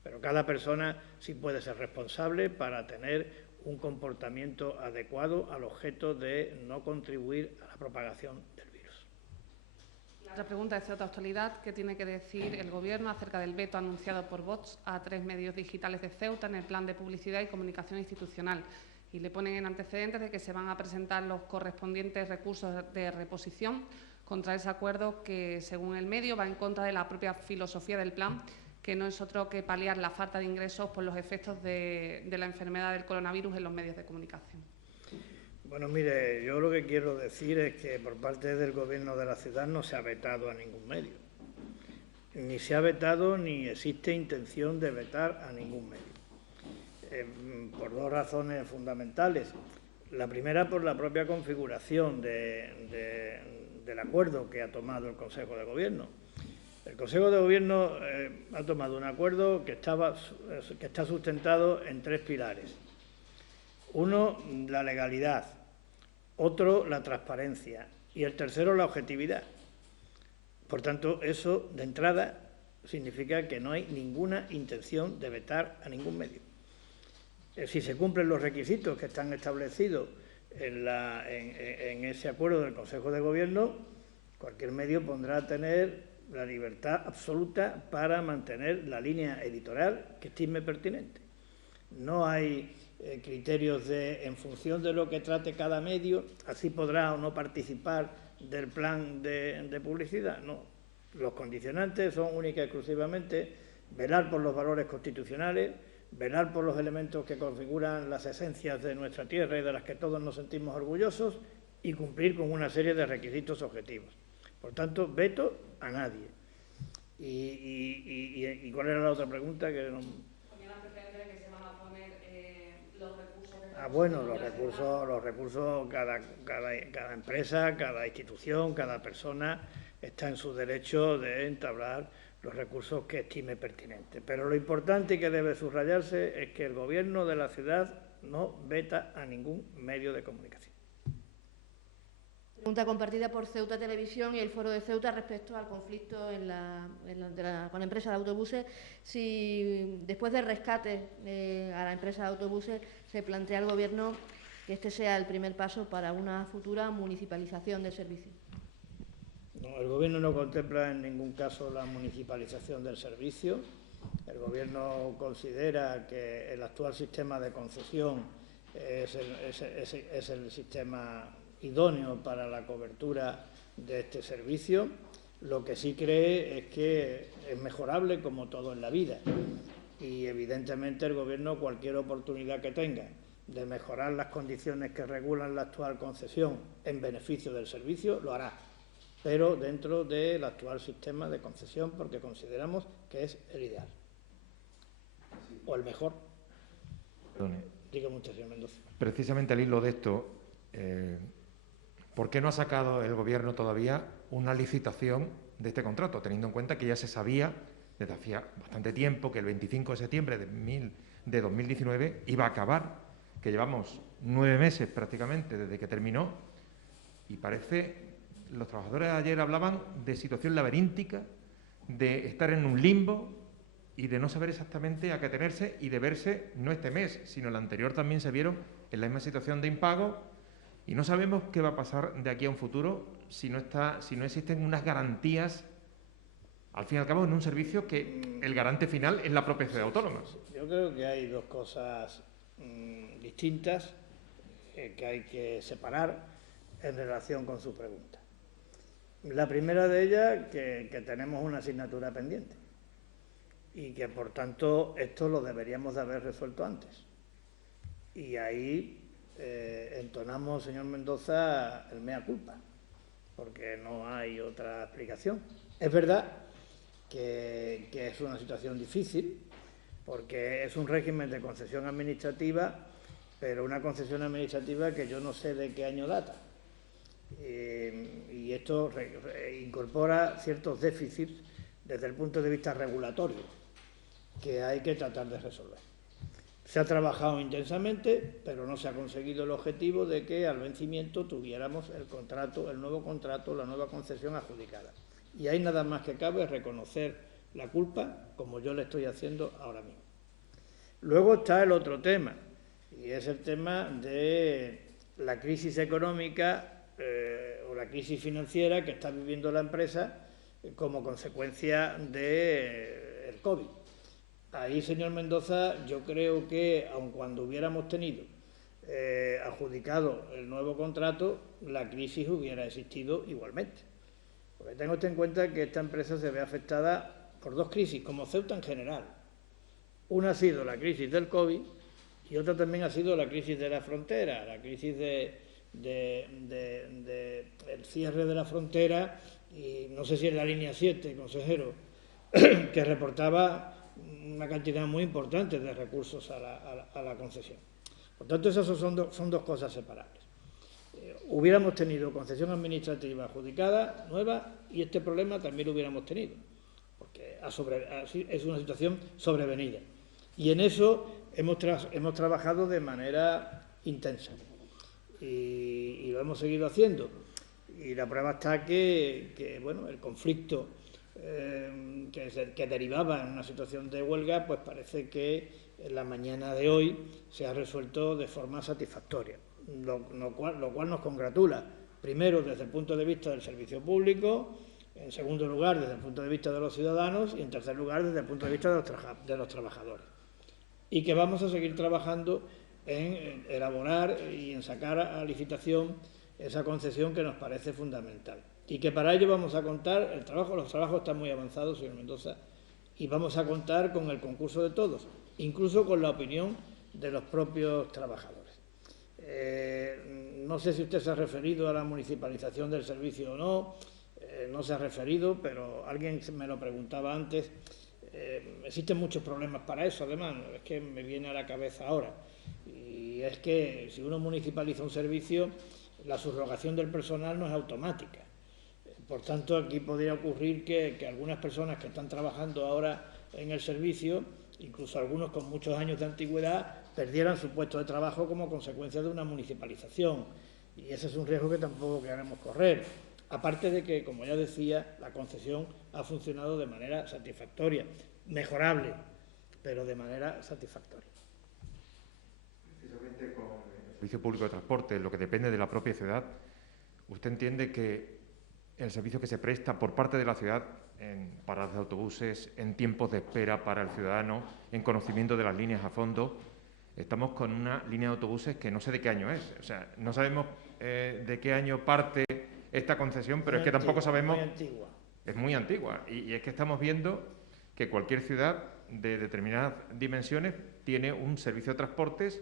pero cada persona sí puede ser responsable para tener un comportamiento adecuado al objeto de no contribuir a la propagación del virus. Otra pregunta es de otra actualidad. ¿Qué tiene que decir el Gobierno acerca del veto anunciado por Vox a 3 medios digitales de Ceuta en el plan de publicidad y comunicación institucional? Y le ponen en antecedentes de que se van a presentar los correspondientes recursos de reposición contra ese acuerdo que, según el medio, va en contra de la propia filosofía del plan, que no es otro que paliar la falta de ingresos por los efectos de la enfermedad del coronavirus en los medios de comunicación. Bueno, mire, yo lo que quiero decir es que por parte del Gobierno de la ciudad no se ha vetado a ningún medio. Ni se ha vetado ni existe intención de vetar a ningún medio. Por dos razones fundamentales. La primera, por la propia configuración del acuerdo que ha tomado el Consejo de Gobierno. El Consejo de Gobierno ha tomado un acuerdo que está sustentado en 3 pilares. Uno, la legalidad, otro, la transparencia y el tercero, la objetividad. Por tanto, eso, de entrada, significa que no hay ninguna intención de vetar a ningún medio. Si se cumplen los requisitos que están establecidos en ese acuerdo del Consejo de Gobierno, cualquier medio podrá tener la libertad absoluta para mantener la línea editorial que estime pertinente. No hay criterios en función de lo que trate cada medio, así podrá o no participar del plan de publicidad. No, los condicionantes son única y exclusivamente velar por los valores constitucionales, velar por los elementos que configuran las esencias de nuestra tierra y de las que todos nos sentimos orgullosos y cumplir con una serie de requisitos objetivos. Por tanto, veto a nadie. ¿Y cuál era la otra pregunta? Que no... Bueno, los recursos, cada empresa, cada institución, cada persona está en su derecho de entablar los recursos que estime pertinentes. Pero lo importante y que debe subrayarse es que el Gobierno de la ciudad no veta a ningún medio de comunicación. Pregunta compartida por Ceuta Televisión y el Foro de Ceuta respecto al conflicto con la empresa de autobuses. Si después del rescate a la empresa de autobuses se plantea el Gobierno que este sea el primer paso para una futura municipalización del servicio. No, el Gobierno no contempla en ningún caso la municipalización del servicio. El Gobierno considera que el actual sistema de concesión es el sistema idóneo para la cobertura de este servicio. Lo que sí cree es que es mejorable como todo en la vida y evidentemente el Gobierno, cualquier oportunidad que tenga de mejorar las condiciones que regulan la actual concesión en beneficio del servicio, lo hará, pero dentro del actual sistema de concesión, porque consideramos que es el ideal o el mejor. Perdone. Dígame usted, señor Mendoza. Precisamente al hilo de esto, ¿por qué no ha sacado el Gobierno todavía una licitación de este contrato, teniendo en cuenta que ya se sabía desde hacía bastante tiempo que el 25 de septiembre de 2019 iba a acabar, que llevamos 9 meses prácticamente desde que terminó y parece... Los trabajadores ayer hablaban de situación laberíntica, de estar en un limbo y de no saber exactamente a qué atenerse y de verse, no este mes, sino el anterior también se vieron en la misma situación de impago y no sabemos qué va a pasar de aquí a un futuro si no existen unas garantías, al fin y al cabo, en un servicio que el garante final es la propia ciudad autónoma. Yo creo que hay dos cosas distintas que hay que separar en relación con su pregunta. La primera de ellas, que tenemos una asignatura pendiente y que, por tanto, esto lo deberíamos de haber resuelto antes. Y ahí entonamos, señor Mendoza, el mea culpa, porque no hay otra explicación. Es verdad que es una situación difícil, porque es un régimen de concesión administrativa, pero una concesión administrativa que yo no sé de qué año data. Y esto incorpora ciertos déficits desde el punto de vista regulatorio que hay que tratar de resolver. Se ha trabajado intensamente, pero no se ha conseguido el objetivo de que al vencimiento tuviéramos el nuevo contrato, la nueva concesión adjudicada. Y ahí nada más que cabe reconocer la culpa, como yo le estoy haciendo ahora mismo. Luego está el otro tema, y es el tema de la crisis económica o la crisis financiera que está viviendo la empresa como consecuencia del COVID. Ahí, señor Mendoza, yo creo que, aun cuando hubiéramos tenido adjudicado el nuevo contrato, la crisis hubiera existido igualmente. Porque tenga usted en cuenta que esta empresa se ve afectada por dos crisis, como Ceuta en general. Una ha sido la crisis del COVID y otra también ha sido la crisis de la frontera, la crisis el cierre de la frontera, y no sé si es la línea 7, consejero, que reportaba una cantidad muy importante de recursos a la concesión. Por tanto, esas son dos cosas separables. Hubiéramos tenido concesión administrativa adjudicada, nueva, y este problema también lo hubiéramos tenido. porque es una situación sobrevenida. Y en eso hemos trabajado de manera intensa y lo hemos seguido haciendo. Y la prueba está que bueno, el conflicto que derivaba en una situación de huelga, pues parece que en la mañana de hoy se ha resuelto de forma satisfactoria, lo cual nos congratula, primero desde el punto de vista del servicio público, en segundo lugar desde el punto de vista de los ciudadanos y en tercer lugar desde el punto de vista de los trabajadores. Y que vamos a seguir trabajando en elaborar y en sacar a licitación esa concesión que nos parece fundamental. Y que para ello vamos a contar, los trabajos están muy avanzados, señor Mendoza, y vamos a contar con el concurso de todos, incluso con la opinión de los propios trabajadores. No sé si usted se ha referido a la municipalización del servicio o no, no se ha referido, pero alguien me lo preguntaba antes. Existen muchos problemas para eso, además, es que me viene a la cabeza ahora. Y es que si uno municipaliza un servicio, la subrogación del personal no es automática. Por tanto, aquí podría ocurrir que algunas personas que están trabajando ahora en el servicio, incluso algunos con muchos años de antigüedad, perdieran su puesto de trabajo como consecuencia de una municipalización. Y ese es un riesgo que tampoco queremos correr. Aparte de que, como ya decía, la concesión ha funcionado de manera satisfactoria, mejorable, pero de manera satisfactoria. Precisamente con el Servicio Público de Transporte, lo que depende de la propia ciudad, ¿usted entiende que el servicio que se presta por parte de la ciudad en paradas de autobuses, en tiempos de espera para el ciudadano, en conocimiento de las líneas a fondo, estamos con una línea de autobuses que no sé de qué año es? O sea, no sabemos de qué año parte esta concesión, pero es que tampoco sabemos... Es muy antigua. Es muy antigua. Y es que estamos viendo que cualquier ciudad de determinadas dimensiones tiene un servicio de transportes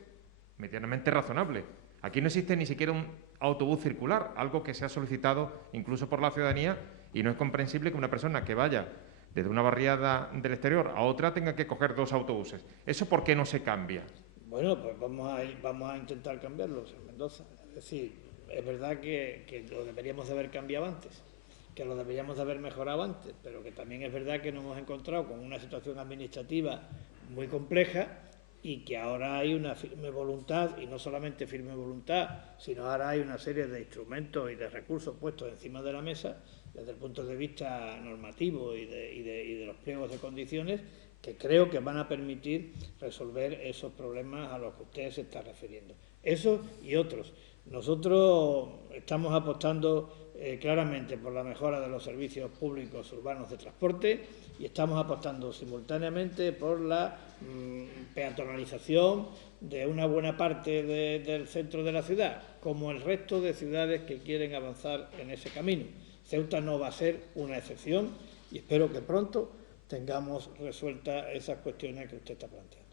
medianamente razonable. Aquí no existe ni siquiera un autobús circular, algo que se ha solicitado incluso por la ciudadanía, y no es comprensible que una persona que vaya desde una barriada del exterior a otra tenga que coger 2 autobuses. ¿Eso por qué no se cambia? Bueno, pues vamos a intentar cambiarlo, señor Mendoza. Es decir, es verdad que lo deberíamos de haber cambiado antes, que lo deberíamos de haber mejorado antes, pero que también es verdad que nos hemos encontrado con una situación administrativa muy compleja y que ahora hay una firme voluntad, y no solamente firme voluntad, sino ahora hay una serie de instrumentos y de recursos puestos encima de la mesa desde el punto de vista normativo y de los pliegos de condiciones, que creo que van a permitir resolver esos problemas a los que usted se está refiriendo. Esos y otros. Nosotros estamos apostando claramente por la mejora de los servicios públicos urbanos de transporte y estamos apostando simultáneamente por la peatonalización de una buena parte del centro de la ciudad, como el resto de ciudades que quieren avanzar en ese camino. Ceuta no va a ser una excepción y espero que pronto tengamos resueltas esas cuestiones que usted está planteando.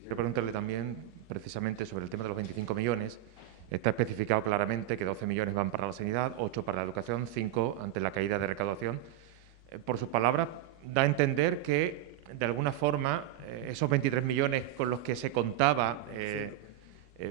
Quiero preguntarle también precisamente sobre el tema de los 25 millones. Está especificado claramente que 12 millones van para la sanidad, 8 para la educación, 5 ante la caída de recaudación. Por sus palabras, da a entender que, de alguna forma, esos 23 millones con los que se contaba...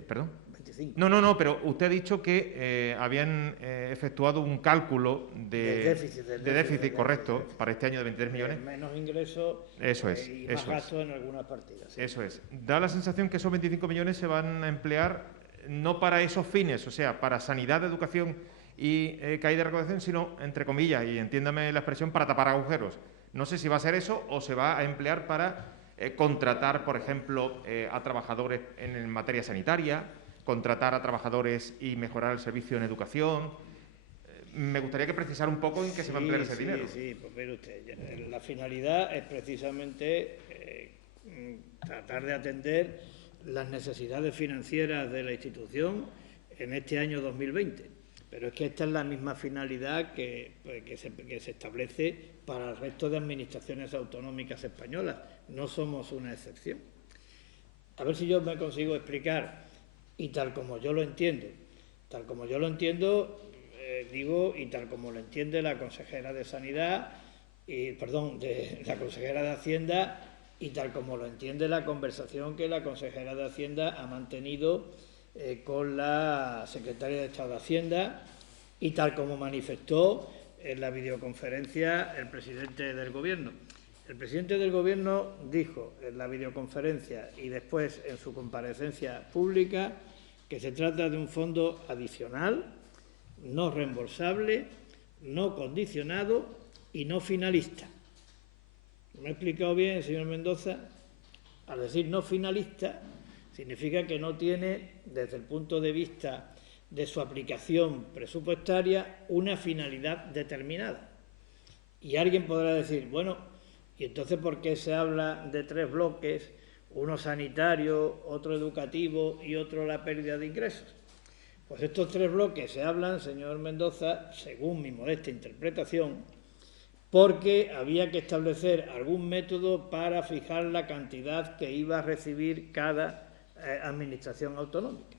¿Perdón? 25. No, pero usted ha dicho que habían efectuado un cálculo de déficit, correcto, para este año de 23 millones. Menos ingresos y más gastos en algunas partidas. ¿Sí? Eso es. Da la sensación que esos 25 millones se van a emplear no para esos fines, o sea, para sanidad, educación y caída de recaudación, sino, entre comillas, y entiéndame la expresión, para tapar agujeros. No sé si va a ser eso o se va a emplear para contratar, por ejemplo, a trabajadores en materia sanitaria, contratar a trabajadores y mejorar el servicio en educación. Me gustaría que precisara un poco en qué se va a emplear ese dinero. Sí, pues mire usted, la finalidad es precisamente tratar de atender las necesidades financieras de la institución en este año 2020. Pero es que esta es la misma finalidad que se establece para el resto de administraciones autonómicas españolas. No somos una excepción. A ver si yo me consigo explicar, y tal como yo lo entiendo, digo, y tal como lo entiende la consejera de Sanidad, la consejera de Hacienda, y tal como lo entiende la conversación que la consejera de Hacienda ha mantenido con la secretaria de Estado de Hacienda, y tal como manifestó en la videoconferencia el presidente del Gobierno. El presidente del Gobierno dijo en la videoconferencia y después en su comparecencia pública que se trata de un fondo adicional, no reembolsable, no condicionado y no finalista. ¿Me ha explicado bien el señor Mendoza? Al decir no finalista, significa que no tiene, desde el punto de vista de su aplicación presupuestaria, una finalidad determinada. Y alguien podrá decir, bueno, ¿y entonces por qué se habla de 3 bloques, uno sanitario, otro educativo y otro la pérdida de ingresos? Pues estos 3 bloques se hablan, señor Mendoza, según mi modesta interpretación, porque había que establecer algún método para fijar la cantidad que iba a recibir cada administración autonómica.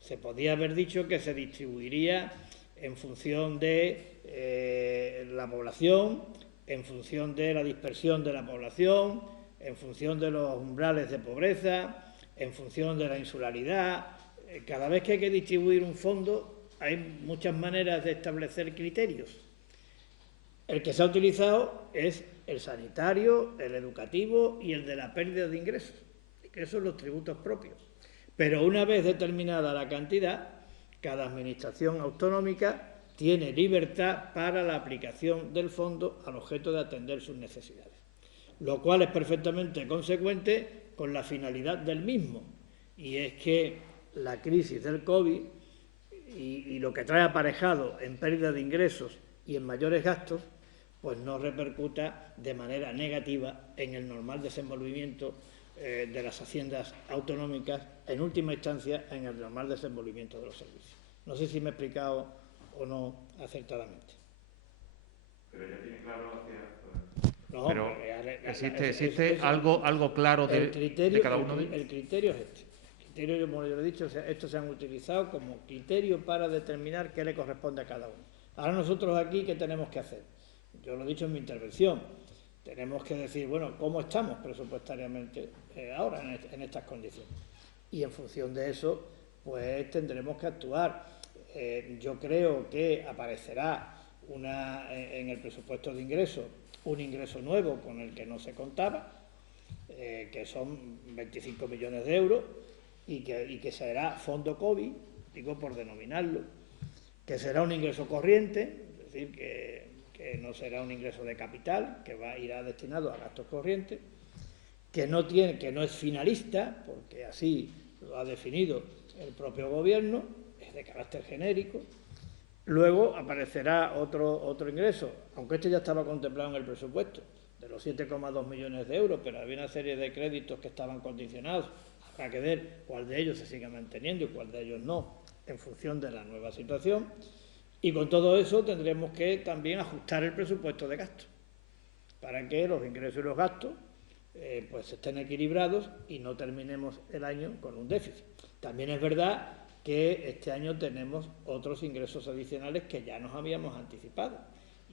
Se podía haber dicho que se distribuiría en función de la población, en función de la dispersión de la población, en función de los umbrales de pobreza, en función de la insularidad. Cada vez que hay que distribuir un fondo hay muchas maneras de establecer criterios. El que se ha utilizado es el sanitario, el educativo y el de la pérdida de ingresos, que son los tributos propios. Pero una vez determinada la cantidad, cada administración autonómica tiene libertad para la aplicación del fondo al objeto de atender sus necesidades, lo cual es perfectamente consecuente con la finalidad del mismo, y es que la crisis del COVID y lo que trae aparejado en pérdida de ingresos y en mayores gastos, pues no repercuta de manera negativa en el normal desenvolvimiento de las haciendas autonómicas, en última instancia en el normal desenvolvimiento de los servicios. No sé si me he explicado o no acertadamente. Pero ya tiene claro No, pero existe algo claro de cada uno de ellos. El criterio es este. El criterio, como yo lo he dicho, estos se han utilizado como criterio para determinar qué le corresponde a cada uno. Ahora nosotros aquí, ¿qué tenemos que hacer? Yo lo he dicho en mi intervención. Tenemos que decir, bueno, ¿cómo estamos presupuestariamente ahora en estas condiciones? Y en función de eso, pues tendremos que actuar. Yo creo que aparecerá en el presupuesto de ingresos un ingreso nuevo con el que no se contaba, que son 25 millones de euros, y que será fondo COVID, digo por denominarlo, que será un ingreso corriente, es decir, que no será un ingreso de capital, que irá destinado a gastos corrientes, que no es finalista, porque así lo ha definido el propio Gobierno, es de carácter genérico. Luego aparecerá otro ingreso, aunque este ya estaba contemplado en el presupuesto, de los 7,2 millones de euros, pero había una serie de créditos que estaban condicionados. Habrá que ver cuál de ellos se sigue manteniendo y cuál de ellos no, en función de la nueva situación. Y con todo eso tendremos que también ajustar el presupuesto de gastos, para que los ingresos y los gastos pues estén equilibrados y no terminemos el año con un déficit. También es verdad que este año tenemos otros ingresos adicionales que ya nos habíamos anticipado,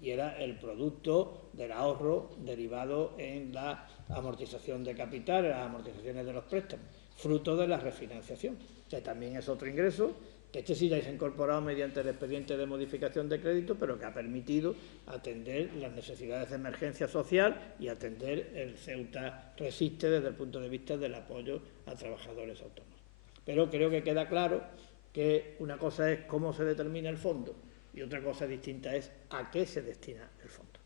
y era el producto del ahorro derivado en la amortización de capital, las amortizaciones de los préstamos, fruto de la refinanciación. O sea, también es otro ingreso, que este sí ya se ha incorporado mediante el expediente de modificación de crédito, pero que ha permitido atender las necesidades de emergencia social y atender el Ceuta Resiste desde el punto de vista del apoyo a trabajadores autónomos. Pero creo que queda claro que una cosa es cómo se determina el fondo y otra cosa distinta es a qué se destina el fondo.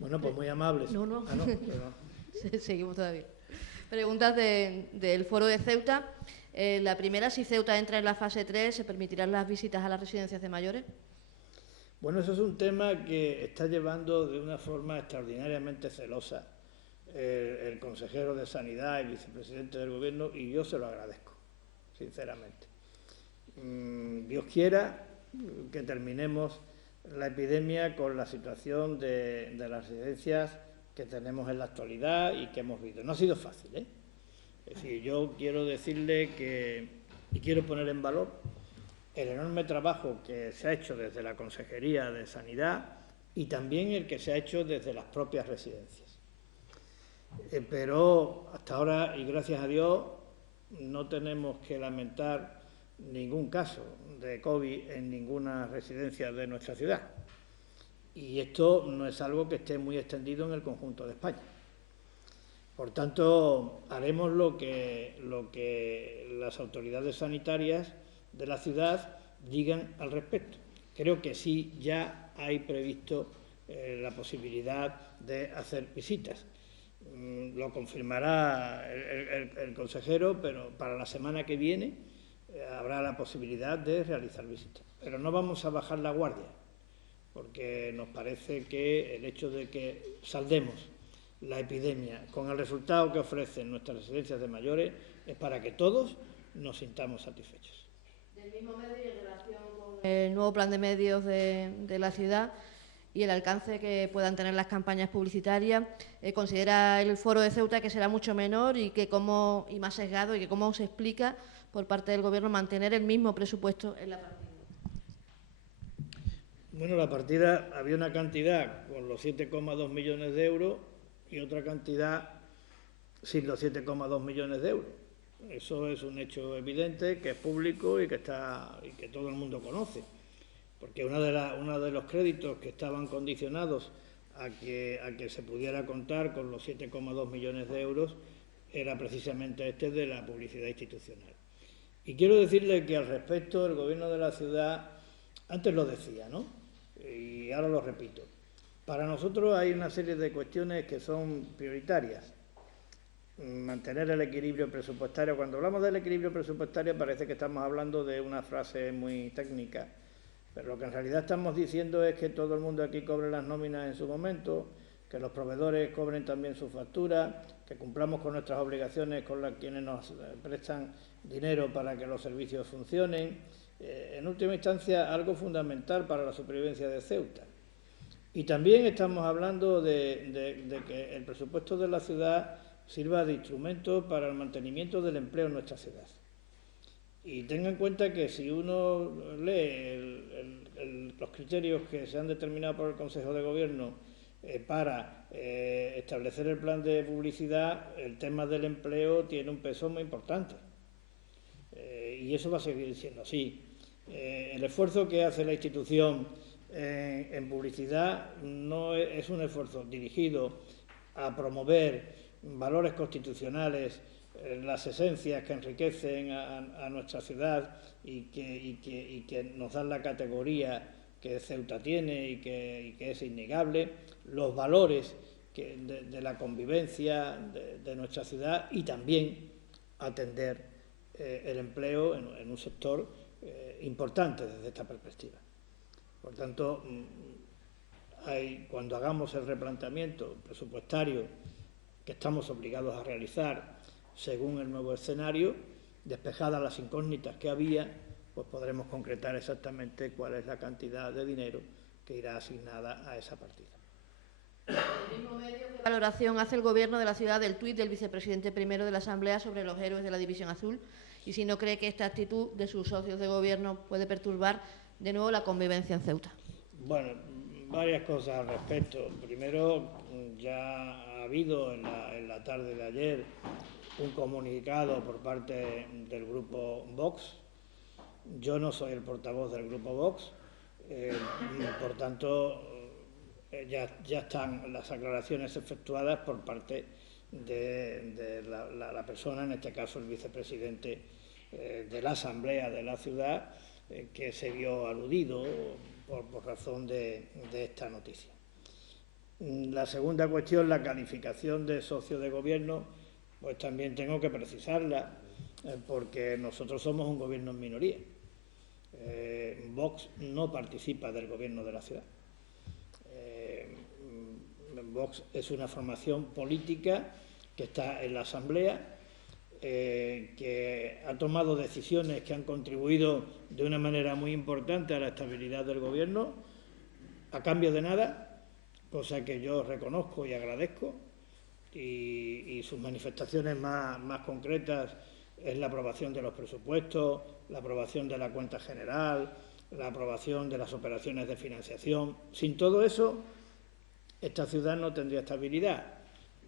Bueno, pues muy amables. No. Ah, no, pero... Seguimos todavía. Preguntas del Foro de Ceuta. La primera, si Ceuta entra en la fase 3, ¿se permitirán las visitas a las residencias de mayores? Bueno, eso es un tema que está llevando de una forma extraordinariamente celosa el consejero de Sanidad y vicepresidente del Gobierno, y yo se lo agradezco, sinceramente. Dios quiera que terminemos la epidemia con la situación de las residencias que tenemos en la actualidad y que hemos vivido. No ha sido fácil, ¿eh? Es decir, yo quiero decirle y quiero poner en valor el enorme trabajo que se ha hecho desde la Consejería de Sanidad y también el que se ha hecho desde las propias residencias. Pero hasta ahora, y gracias a Dios, no tenemos que lamentar ningún caso de COVID en ninguna residencia de nuestra ciudad. Y esto no es algo que esté muy extendido en el conjunto de España. Por tanto, haremos lo que las autoridades sanitarias de la ciudad digan al respecto. Creo que sí ya hay previsto la posibilidad de hacer visitas. Lo confirmará el consejero, pero para la semana que viene habrá la posibilidad de realizar visitas. Pero no vamos a bajar la guardia, porque nos parece que el hecho de que saldemos la epidemia con el resultado que ofrecen nuestras residencias de mayores es para que todos nos sintamos satisfechos. Del mismo medio y en relación con el nuevo plan de medios de la ciudad y el alcance que puedan tener las campañas publicitarias, considera el Foro de Ceuta que será mucho menor y más sesgado, y que cómo se explica por parte del Gobierno mantener el mismo presupuesto en la partida. Bueno, la partida, había una cantidad con los 7,2 millones de euros y otra cantidad sin los 7,2 millones de euros. Eso es un hecho evidente, que es público y que todo el mundo conoce. Porque uno de los créditos que estaban condicionados a que se pudiera contar con los 7,2 millones de euros era precisamente este de la publicidad institucional. Y quiero decirle que al respecto el Gobierno de la ciudad, antes lo decía, ¿no? Y ahora lo repito. Para nosotros hay una serie de cuestiones que son prioritarias. Mantener el equilibrio presupuestario. Cuando hablamos del equilibrio presupuestario parece que estamos hablando de una frase muy técnica, pero lo que en realidad estamos diciendo es que todo el mundo aquí cobre las nóminas en su momento, que los proveedores cobren también sus facturas, que cumplamos con nuestras obligaciones con quienes nos prestan dinero para que los servicios funcionen. En última instancia, algo fundamental para la supervivencia de Ceuta. Y también estamos hablando de que el presupuesto de la ciudad sirva de instrumento para el mantenimiento del empleo en nuestra ciudad. Y tenga en cuenta que si uno lee los criterios que se han determinado por el Consejo de Gobierno para establecer el plan de publicidad, el tema del empleo tiene un peso muy importante. Y eso va a seguir siendo así. El esfuerzo que hace la institución en publicidad no es un esfuerzo dirigido a promover valores constitucionales, las esencias que enriquecen a nuestra ciudad y que nos dan la categoría que Ceuta tiene y que es innegable, los valores de la convivencia de nuestra ciudad, y también atender el empleo en un sector importante desde esta perspectiva. Por tanto, cuando hagamos el replanteamiento presupuestario que estamos obligados a realizar según el nuevo escenario, despejadas las incógnitas que había, pues podremos concretar exactamente cuál es la cantidad de dinero que irá asignada a esa partida. El mismo medio, ¿qué valoración hace el Gobierno de la ciudad del tuit del vicepresidente primero de la Asamblea sobre los héroes de la División Azul? Y si no cree que esta actitud de sus socios de Gobierno puede perturbar de nuevo la convivencia en Ceuta. Bueno, varias cosas al respecto. Primero, ya ha habido en la tarde de ayer un comunicado por parte del grupo Vox. Yo no soy el portavoz del grupo Vox, por tanto ya están las aclaraciones efectuadas por parte de la persona, en este caso el vicepresidente de la Asamblea de la ciudad, que se vio aludido por razón de esta noticia. La segunda cuestión, la calificación de socio de gobierno, pues también tengo que precisarla, porque nosotros somos un gobierno en minoría. Vox no participa del gobierno de la ciudad. Vox es una formación política que está en la Asamblea, que ha tomado decisiones que han contribuido de una manera muy importante a la estabilidad del gobierno, a cambio de nada, cosa que yo reconozco y agradezco, y sus manifestaciones más concretas es la aprobación de los presupuestos, la aprobación de la cuenta general, la aprobación de las operaciones de financiación. Sin todo eso, esta ciudad no tendría estabilidad.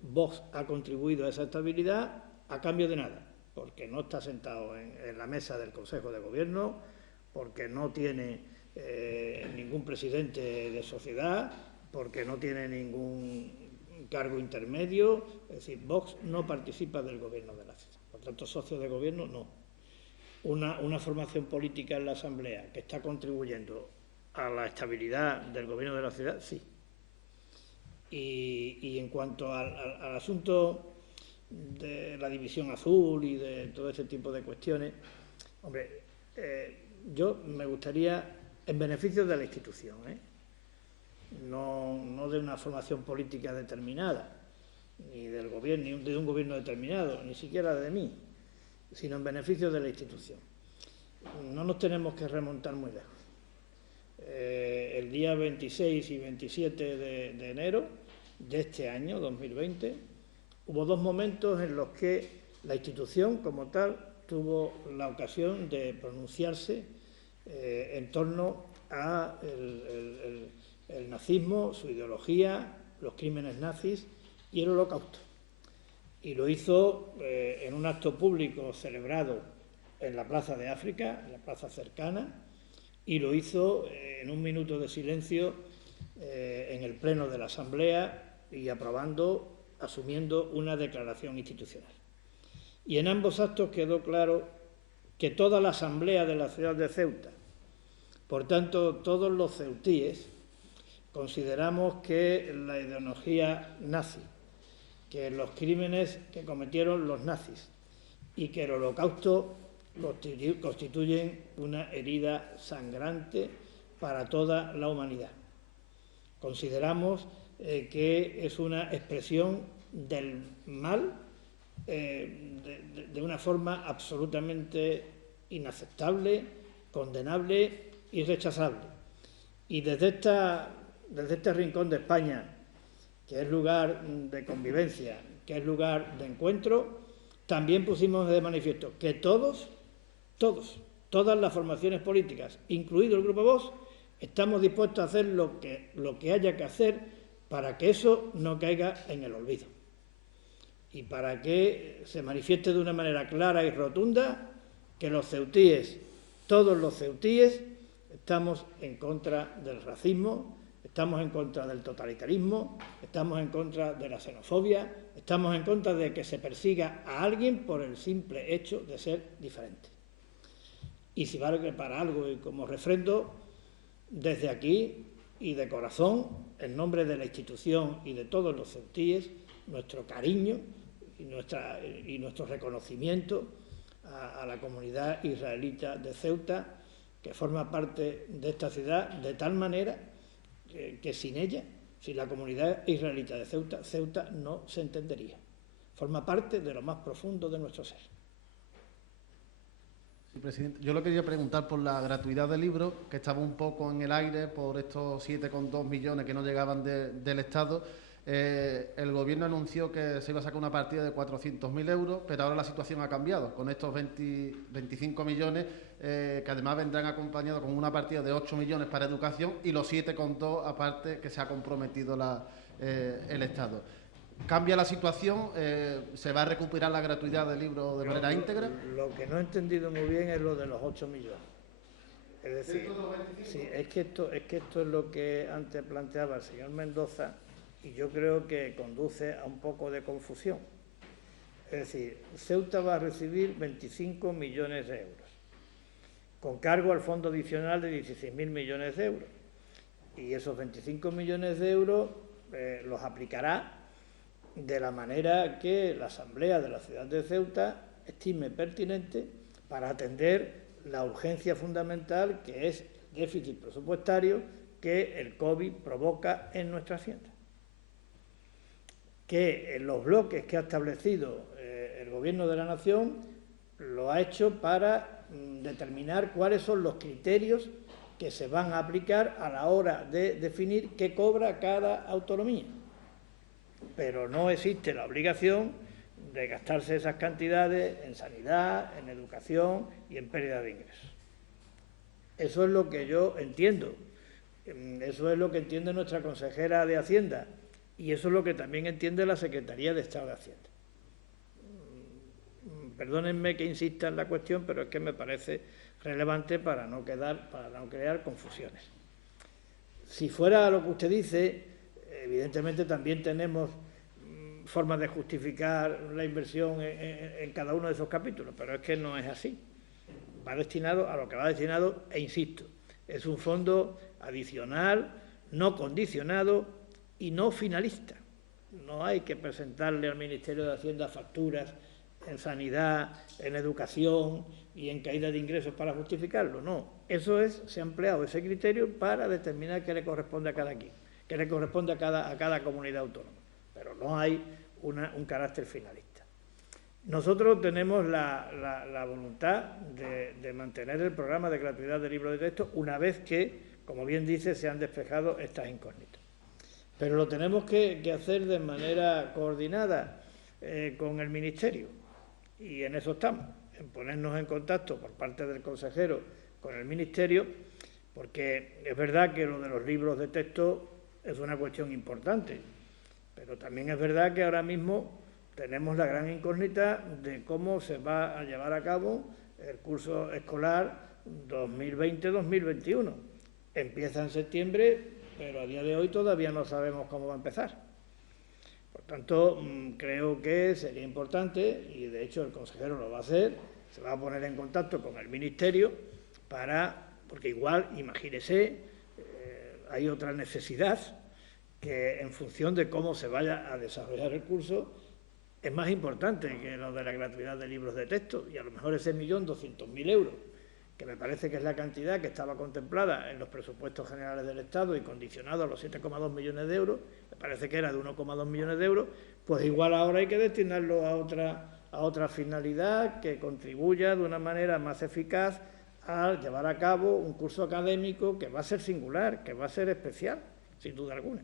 Vox ha contribuido a esa estabilidad a cambio de nada, porque no está sentado en la mesa del Consejo de Gobierno, porque no tiene ningún presidente de sociedad, porque no tiene ningún cargo intermedio. Es decir, Vox no participa del gobierno de la ciudad. Por tanto, socio de gobierno no. Una formación política en la Asamblea que está contribuyendo a la estabilidad del gobierno de la ciudad, sí. Y en cuanto al asunto de la división azul y de todo ese tipo de cuestiones, hombre, yo me gustaría, en beneficio de la institución, no de una formación política determinada, ni del gobierno, ni de un gobierno determinado, ni siquiera de mí, sino en beneficio de la institución. No nos tenemos que remontar muy lejos. El día 26 y 27 de enero de este año, 2020, hubo dos momentos en los que la institución como tal tuvo la ocasión de pronunciarse en torno a el nazismo, su ideología, los crímenes nazis y el Holocausto. Y lo hizo en un acto público celebrado en la Plaza de África, en la plaza cercana, y lo hizo en un minuto de silencio en el Pleno de la Asamblea y asumiendo una declaración institucional. Y en ambos actos quedó claro que toda la Asamblea de la ciudad de Ceuta, por tanto todos los ceutíes, consideramos que la ideología nazi, que los crímenes que cometieron los nazis y que el Holocausto constituyen una herida sangrante para toda la humanidad. Consideramos que es una expresión del mal de una forma absolutamente inaceptable, condenable y rechazable. Y desde este rincón de España, que es lugar de convivencia, que es lugar de encuentro, también pusimos de manifiesto que todas las formaciones políticas, incluido el Grupo Vox, estamos dispuestos a hacer lo que haya que hacer para que eso no caiga en el olvido y para que se manifieste de una manera clara y rotunda que los ceutíes, todos los ceutíes, estamos en contra del racismo, estamos en contra del totalitarismo, estamos en contra de la xenofobia, estamos en contra de que se persiga a alguien por el simple hecho de ser diferente. Y si vale para algo y como refrendo, desde aquí y de corazón, en nombre de la institución y de todos los ceutíes, nuestro cariño y nuestro reconocimiento a la comunidad israelita de Ceuta, que forma parte de esta ciudad de tal manera que sin ella, sin la comunidad israelita de Ceuta, Ceuta no se entendería. Forma parte de lo más profundo de nuestro ser. Sí, presidente. Yo le quería preguntar por la gratuidad del libro, que estaba un poco en el aire por estos 7,2 millones que no llegaban del Estado. El Gobierno anunció que se iba a sacar una partida de 400.000 euros, pero ahora la situación ha cambiado, con estos 25 millones, que además vendrán acompañados con una partida de 8 millones para educación y los 7,2 aparte que se ha comprometido el Estado. ¿Cambia la situación? ¿Se va a recuperar la gratuidad del libro de manera íntegra? Lo que no he entendido muy bien es lo de los 8 millones. Es decir, sí, es que esto es lo que antes planteaba el señor Mendoza y yo creo que conduce a un poco de confusión. Es decir, Ceuta va a recibir 25 millones de euros, con cargo al fondo adicional de 16.000 millones de euros. Y esos 25 millones de euros los aplicará de la manera que la Asamblea de la ciudad de Ceuta estime pertinente para atender la urgencia fundamental que es el déficit presupuestario que el COVID provoca en nuestra Hacienda. Que en los bloques que ha establecido el Gobierno de la Nación lo ha hecho para determinar cuáles son los criterios que se van a aplicar a la hora de definir qué cobra cada autonomía. Pero no existe la obligación de gastarse esas cantidades en sanidad, en educación y en pérdida de ingresos. Eso es lo que yo entiendo. Eso es lo que entiende nuestra consejera de Hacienda y eso es lo que también entiende la Secretaría de Estado de Hacienda. Perdónenme que insista en la cuestión, pero es que me parece relevante para no crear confusiones. Si fuera lo que usted dice, evidentemente también tenemos formas de justificar la inversión en cada uno de esos capítulos, pero es que no es así. Va destinado a lo que va destinado, e insisto, es un fondo adicional, no condicionado y no finalista. No hay que presentarle al Ministerio de Hacienda facturas en sanidad, en educación y en caída de ingresos para justificarlo. No, se ha empleado ese criterio para determinar qué le corresponde a cada quien, qué le corresponde a cada comunidad autónoma. Pero no hay un carácter finalista. Nosotros tenemos la voluntad de mantener el programa de gratuidad de libros de texto una vez que, como bien dice, se han despejado estas incógnitas. Pero lo tenemos que hacer de manera coordinada con el Ministerio, y en eso estamos, en ponernos en contacto por parte del consejero con el Ministerio, porque es verdad que lo de los libros de texto es una cuestión importante, pero también es verdad que ahora mismo tenemos la gran incógnita de cómo se va a llevar a cabo el curso escolar 2020-2021. Empieza en septiembre, pero a día de hoy todavía no sabemos cómo va a empezar. Por tanto, creo que sería importante, y de hecho el consejero lo va a hacer, se va a poner en contacto con el Ministerio porque igual, imagínese, hay otra necesidad que en función de cómo se vaya a desarrollar el curso es más importante que lo de la gratuidad de libros de texto, y a lo mejor ese 1.200.000 euros, que me parece que es la cantidad que estaba contemplada en los presupuestos generales del Estado y condicionado a los 7,2 millones de euros, me parece que era de 1,2 millones de euros, pues igual ahora hay que destinarlo a otra finalidad que contribuya de una manera más eficaz a llevar a cabo un curso académico que va a ser singular, que va a ser especial, sin duda alguna.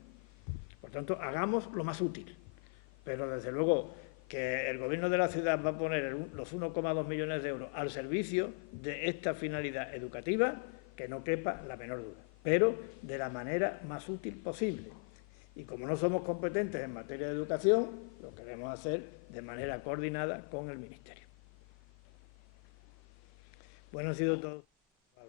Por tanto, hagamos lo más útil, pero desde luego que el Gobierno de la ciudad va a poner los 1,2 millones de euros al servicio de esta finalidad educativa, que no quepa la menor duda, pero de la manera más útil posible. Y como no somos competentes en materia de educación, lo queremos hacer de manera coordinada con el Ministerio. Bueno, ha sido todo.